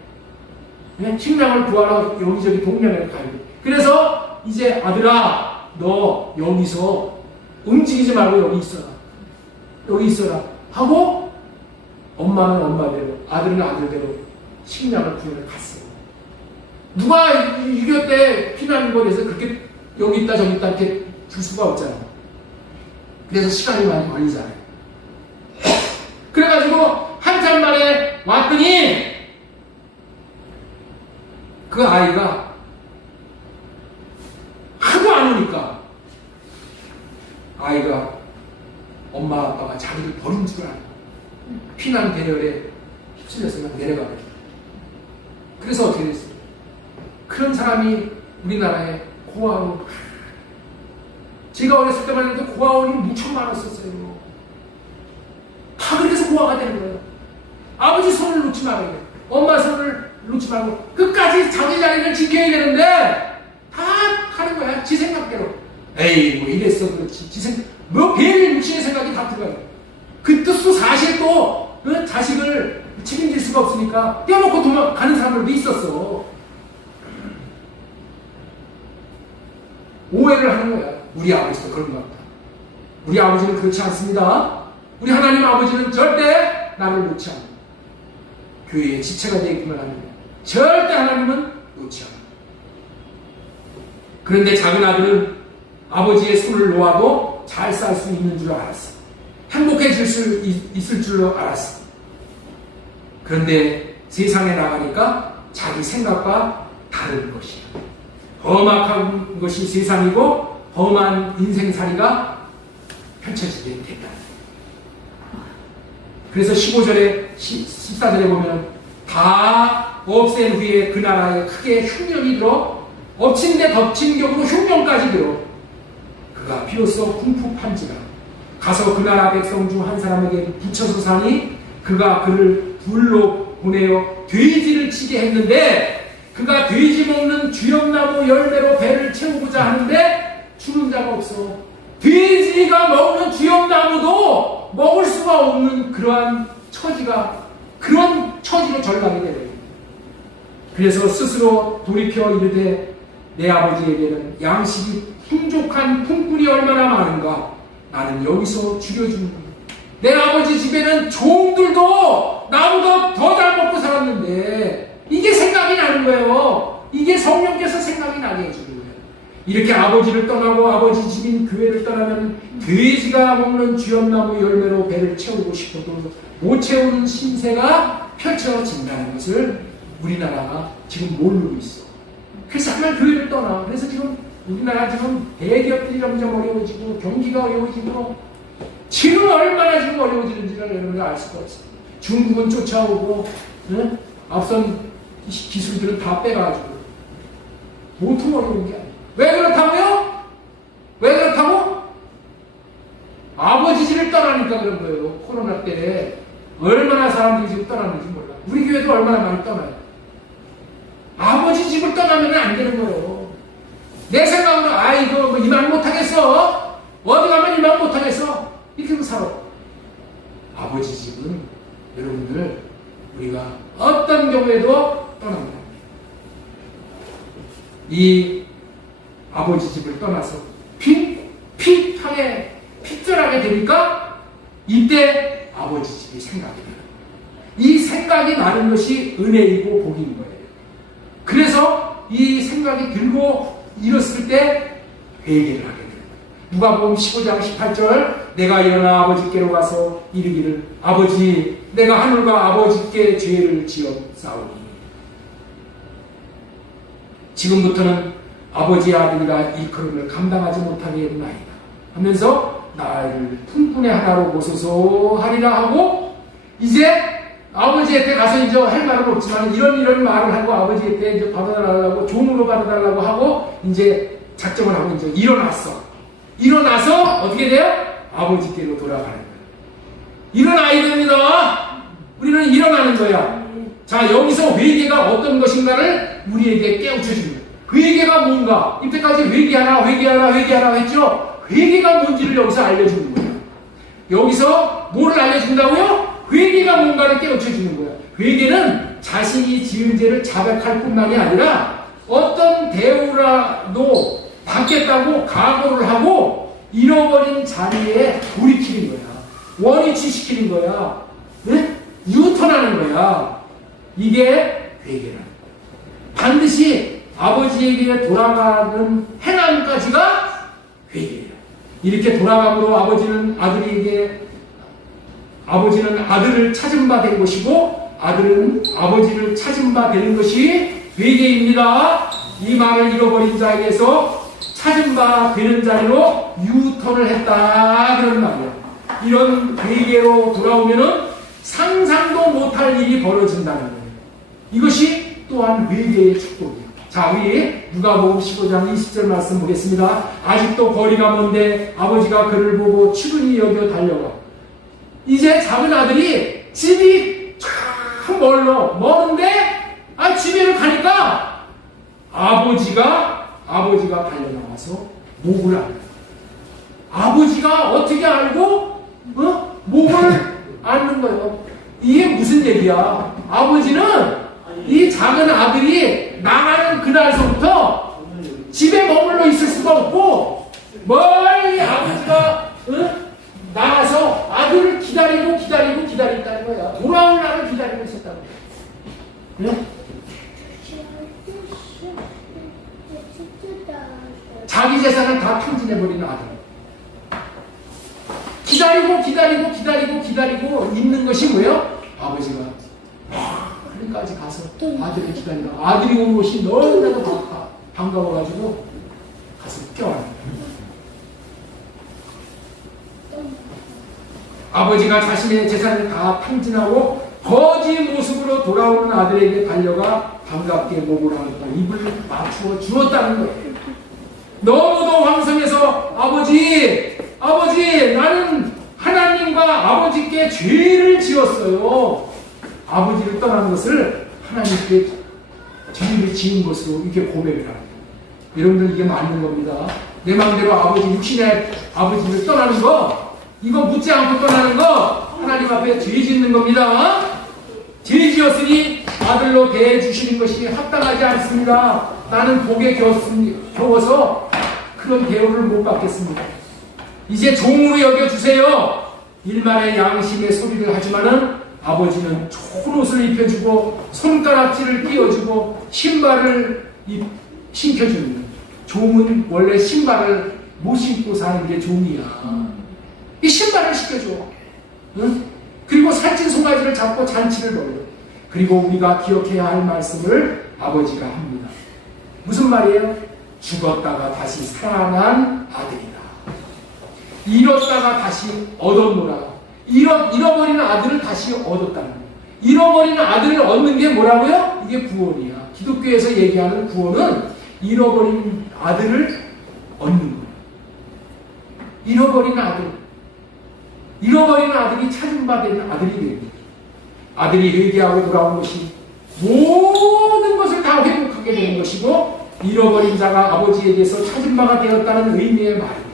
네? 식량을 구하러 여기저기 동네에 가야 돼. 그래서 이제 아들아 너 여기서 움직이지 말고 여기 있어라 하고 엄마는 엄마대로 아들은 아들대로 식량을 구하러 갔어요. 누가 6.25 때 피난민국에서 그렇게 여기 있다 저기 있다 이렇게 줄 수가 없잖아. 그래서 시간이 많이 걸리잖아요. 그래가지고 한참 만에 왔더니 그 아이가 하도 안 오니까 아이가 엄마 아빠가 자기를 버린 줄 알고 피난 대열에 휩쓸렸으면 내려가거든. 그래서 어떻게 됐어요? 그런 사람이 우리나라에 고아원, 제가 어렸을 때만 해도 고아원이 무척 많았었어요. 다 그렇게 해서 고아가 되는 거예요. 아버지 손을 놓지 말아야 돼. 엄마 손을 놓지 말고 끝까지 자기 자리를 지켜야 되는데 다 하는 거야. 지 생각대로. 에이 뭐 이랬어 그렇지. 지 생각 뭐 괜히 미치는 생각이 다 들어가요. 그 뜻도 사실 또 자식을 책임질 수가 없으니까 떼어놓고 도망가는 사람들도 있었어. 오해를 하는 거야. 우리 아버지도 그런 것 같다. 우리 아버지는 그렇지 않습니다. 우리 하나님 아버지는 절대 나를 놓지 않는다. 교회의 지체가 되기만 하는 거야. 절대 하나님은 놓지 않는다. 그런데 작은 아들은 아버지의 손을 놓아도 잘 살 수 있는 줄 알았어. 행복해질 수 있을 줄로 알았어. 그런데 세상에 나가니까 자기 생각과 다른 것이야. 험악한 것이 세상이고 험한 인생살이가 펼쳐지게 된다. 그래서 15절에 14절에 보면 다 없앤 후에 그 나라에 크게 흉년이 들어 엎친 데 덮친 격으로 흉년까지 들어 그가 비로소 궁핍한지라 가서 그 나라 백성 중 한 사람에게 붙여서 사니 그가 그를 불로 보내어 돼지를 치게 했는데 그가 돼지 먹는 주염나무 열매로 배를 채우고자 하는데 주는 자가 없어. 돼지가 먹는 주염나무도 먹을 수가 없는 그런 처지로 전락이 되는. 그래서 스스로 돌이켜 이르되 내 아버지에게는 양식이 풍족한 품꾼이 얼마나 많은가. 나는 여기서 죽여주는 거야. 내 아버지 집에는 종들도 나보다 더 잘 먹고 살았는데 이게 생각이 나는 거예요. 이게 성령께서 생각이 나게 해주는 거예요. 이렇게 아버지를 떠나고 아버지 집인 교회를 떠나면 돼지가 먹는 주염나무 열매로 배를 채우고 싶어도 못 채우는 신세가 펼쳐진다는 것을 우리나라가 지금 모르고 있어. 그래서 정말 교회를 떠나. 그래서 지금 우리나라 지금 대기업들이 점점 어려워지고 경기가 어려워지고 지금 얼마나 지금 어려워지는지를 여러분들 알 수가 없어요. 중국은 쫓아오고 앞선 기술들은 다 빼가지고 보통 어려운 게 아니에요. 왜 그렇다고요? 왜 그렇다고? 아버지 집을 떠나니까 그런 거예요. 코로나 때 얼마나 사람들이 지금 떠났는지 몰라. 우리 교회도 얼마나 많이 떠나요. 아버지 집을 떠나면 안 되는 거예요. 내 생각으로 이거 뭐 이만 못하겠어. 어디 가면 이만 못하겠어. 이렇게 살아. 아버지 집은 여러분들 우리가 어떤 경우에도 떠납니다. 이 아버지 집을 떠나서 핏하게 핏절하게 되니까 이때 아버지 집이 생각이 나요. 이 생각이 나는 것이 은혜이고 복인 거예요. 그래서 이 생각이 들고 일었을 때 회개를 하게 돼요. 누가복음 15장 18절 내가 일어나 아버지께로 가서 이르기를 아버지 내가 하늘과 아버지께 죄를 지었사오니 지금부터는 아버지의 아들이라 일컬음을 감당하지 못하게 했나이다 하면서 나를 품꾼의 하나로 보소서 하리라 하고 이제 아버지한테 가서 이제 할 말은 없지만 이런 말을 하고 아버지한테 이제 받아달라고 종으로 받아달라고 하고 이제 작정을 하고 이제 일어나서 어떻게 돼요? 아버지께로 돌아가는 거예요. 일어나야 됩니다. 우리는 일어나는 거야. 자, 여기서 회개가 어떤 것인가를 우리에게 깨우쳐 줍니다. 회개가 뭔가? 이때까지 회개하라 했죠? 회개가 뭔지를 여기서 알려주는 거예요. 여기서 뭐를 알려준다고요? 회개가 뭔가를 깨우쳐 주는 거예요. 회개는 자신이 지은 죄를 자백할 뿐만이 아니라 어떤 대우라도 받겠다고 각오를 하고 잃어버린 자리에 돌이키는 거야. 원위치시키는 거야. 네? 유턴하는 거야. 이게 회개라. 반드시 아버지에게 돌아가는 행함까지가 회개예요. 이렇게 돌아감으로 아버지는 아들을 찾은 바 된 것이고 아들은 아버지를 찾은 바 되는 것이 회개입니다. 이 말을 잃어버린 자에게서 찾은 바 되는 자리로 유턴을 했다 그런 말이야. 이런 회개로 돌아오면은 상상도 못할 일이 벌어진다는 거예요. 이것이 또한 회개의 축복이에요. 자, 우리 누가복음 15장 20절 말씀 보겠습니다. 아직도 거리가 먼데 아버지가 그를 보고 측은히 여겨 달려가. 이제 작은 아들이 집이 쫙 참 멀는데 집에를 가니까 아버지가 달려나와서 목을 안는 아버지가 어떻게 알고 목을 안는 거예요. 이게 무슨 얘기야? 아버지는 이 작은 아들이 나가는 그날서부터 집에 머물러 있을 수가 없고 멀리 아버지가 나가서 아들을 기다린다는 거야. 돌아올 날을 기다리고 있었다는 거야. 자기 재산을 다 탕진해버리는 아들. 기다리고 있는 것이 뭐예요? 아버지가 하늘까지 가서 아들을 기다리다 아들이 온 것이 너무나도 반가워가지고 가서 껴안는 아버지가 자신의 재산을 다 탕진하고 거지 모습으로 돌아오는 아들에게 달려가 반갑게 목을 안고 입을 맞추어 주었다는 거예요. 너무도 황성해서 아버지 나는 하나님과 아버지께 죄를 지었어요. 아버지를 떠난 것을 하나님께 죄를 지은 것으로 이렇게 고백을 합니다. 여러분들 이게 맞는 겁니다. 내 마음대로 육신의 아버지를 떠나는 거 이거 묻지 않고 떠나는 거 하나님 앞에 죄 짓는 겁니다. 죄 지었으니 아들로 대해주시는 것이 합당하지 않습니다. 나는 복에 겨워서 그런 대우를 못 받겠습니다. 이제 종으로 여겨주세요. 일말의 양심의 소리를 하지만은 아버지는 좋은 옷을 입혀주고 손가락질을 끼워주고 신발을 신겨줍니다. 종은 원래 신발을 못 신고 사는 게 종이야. 이 신발을 신겨줘. 응? 그리고 살찐 송아지를 잡고 잔치를 벌여. 그리고 우리가 기억해야 할 말씀을 아버지가 합니다. 무슨 말이에요? 죽었다가 다시 살아난 아들이다. 잃었다가 다시 얻었노라. 잃어버리는 아들을 다시 얻었다는 거예요. 잃어버리는 아들을 얻는 게 뭐라고요? 이게 구원이야. 기독교에서 얘기하는 구원은 잃어버린 아들을 얻는 거예요. 잃어버리는 아들이 찾은 바 되는 아들이 됩니다. 아들이 회개하고 돌아온 것이 모든 것을 다 회복하게 되는 것이고 잃어버린 자가 아버지에게서 찾은 바가 되었다는 의미의 말입니다.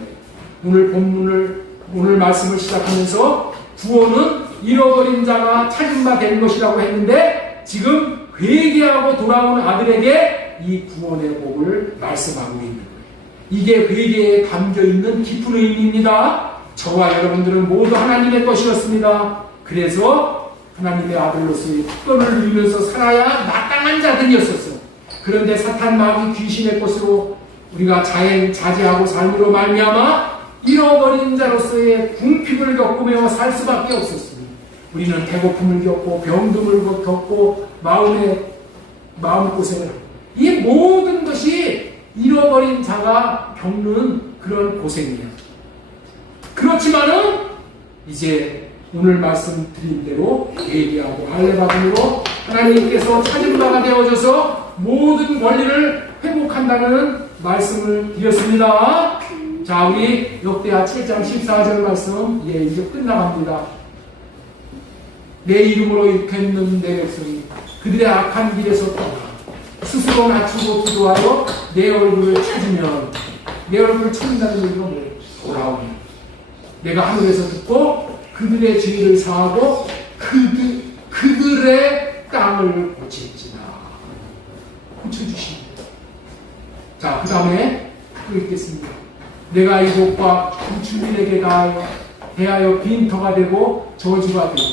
오늘 말씀을 시작하면서 구원은 잃어버린 자가 찾은 바 되는 것이라고 했는데 지금 회개하고 돌아온 아들에게 이 구원의 복을 말씀하고 있는 거예요. 이게 회개에 담겨있는 깊은 의미입니다. 저와 여러분들은 모두 하나님의 것이었습니다. 그래서 하나님의 아들로서의 특권을 누리면서 살아야 마땅한 자들이었었어요. 그런데 사탄 마귀 귀신의 것으로 우리가 자제하고 삶으로 말미암아 잃어버린 자로서의 궁핍을 겪으며 살 수밖에 없었습니다. 우리는 배고픔을 겪고 병듦을 겪고 마음고생을 하고 이 모든 것이 잃어버린 자가 겪는 그런 고생이에요. 그렇지만은 이제 오늘 말씀드린 대로 회개하고 할례받음으로 하나님께서 찾은 바가 되어져서 모든 권리를 회복한다는 말씀을 드렸습니다. 자, 우리 역대하 7장 14절 말씀 이제 끝나갑니다. 내 이름으로 일컫는 내 백성이 그들의 악한 길에서 떠나 스스로 낮추고 기도하여 내 얼굴을 찾으면 내 얼굴을 찾는다는 얘기가 뭐예요? 돌아오면 내가 하늘에서 듣고 그들의 죄를 사하고 그들의 땅을 고칠지나 고쳐주십니다. 자, 그 다음에 또 읽겠습니다. 내가 이곳과 주민에게 대하여 빈터가 되고 저주가 되고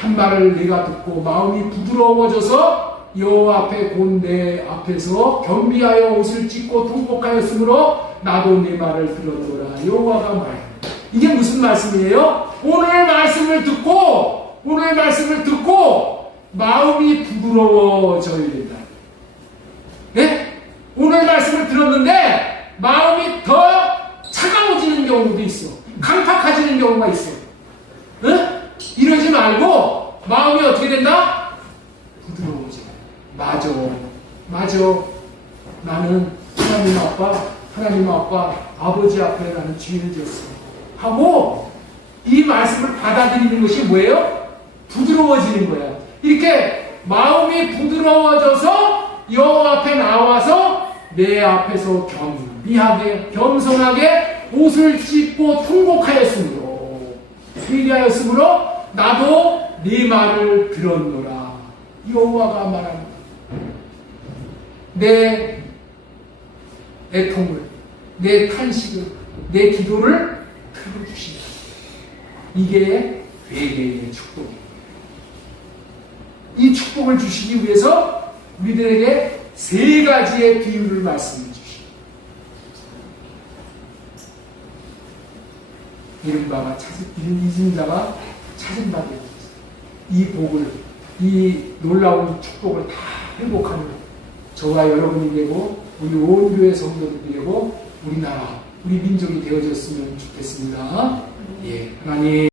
한 말을 내가 듣고 마음이 부드러워져서 여호와 앞에 곧 내 앞에서 겸비하여 옷을 찢고 통곡하였으므로 나도 내 말을 들었노라. 여호와가 말합니다. 이게 무슨 말씀이에요? 오늘 말씀을 듣고 마음이 부드러워져야 된다. 네? 오늘 말씀을 들었는데 마음이 더 차가워지는 경우도 있어. 강팍해지는 경우가 있어. 네? 이러지 말고 마음이 어떻게 된다? 부드러워져. 맞아. 나는 하나님 아빠, 아버지 앞에 나는 죄를 지었어. 하고 이 말씀을 받아들이는 것이 뭐예요? 부드러워지는 거야. 이렇게 마음이 부드러워져서 여호와 앞에 나와서 내 앞에서 겸비하게 겸손하게 옷을 찢고 통곡하였으므로 회개하였으므로 나도 네 말을 들었노라. 여호와가 말합니다. 내 애통을, 내 탄식을, 내 기도를 들어주신다. 이게 회개의 축복입니다. 이 축복을 주시기 위해서 우리들에게 세 가지의 비유를 말씀해 주십니다. 잃은 바가 잊은 자가 찾은 바 되었습니다. 이 복을, 이 놀라운 축복을 다 회복하는 저와 여러분이 되고 우리 온 교회 성도들이 되고 우리나라, 우리 민족이 되어졌으면 좋겠습니다. 예, 하나님.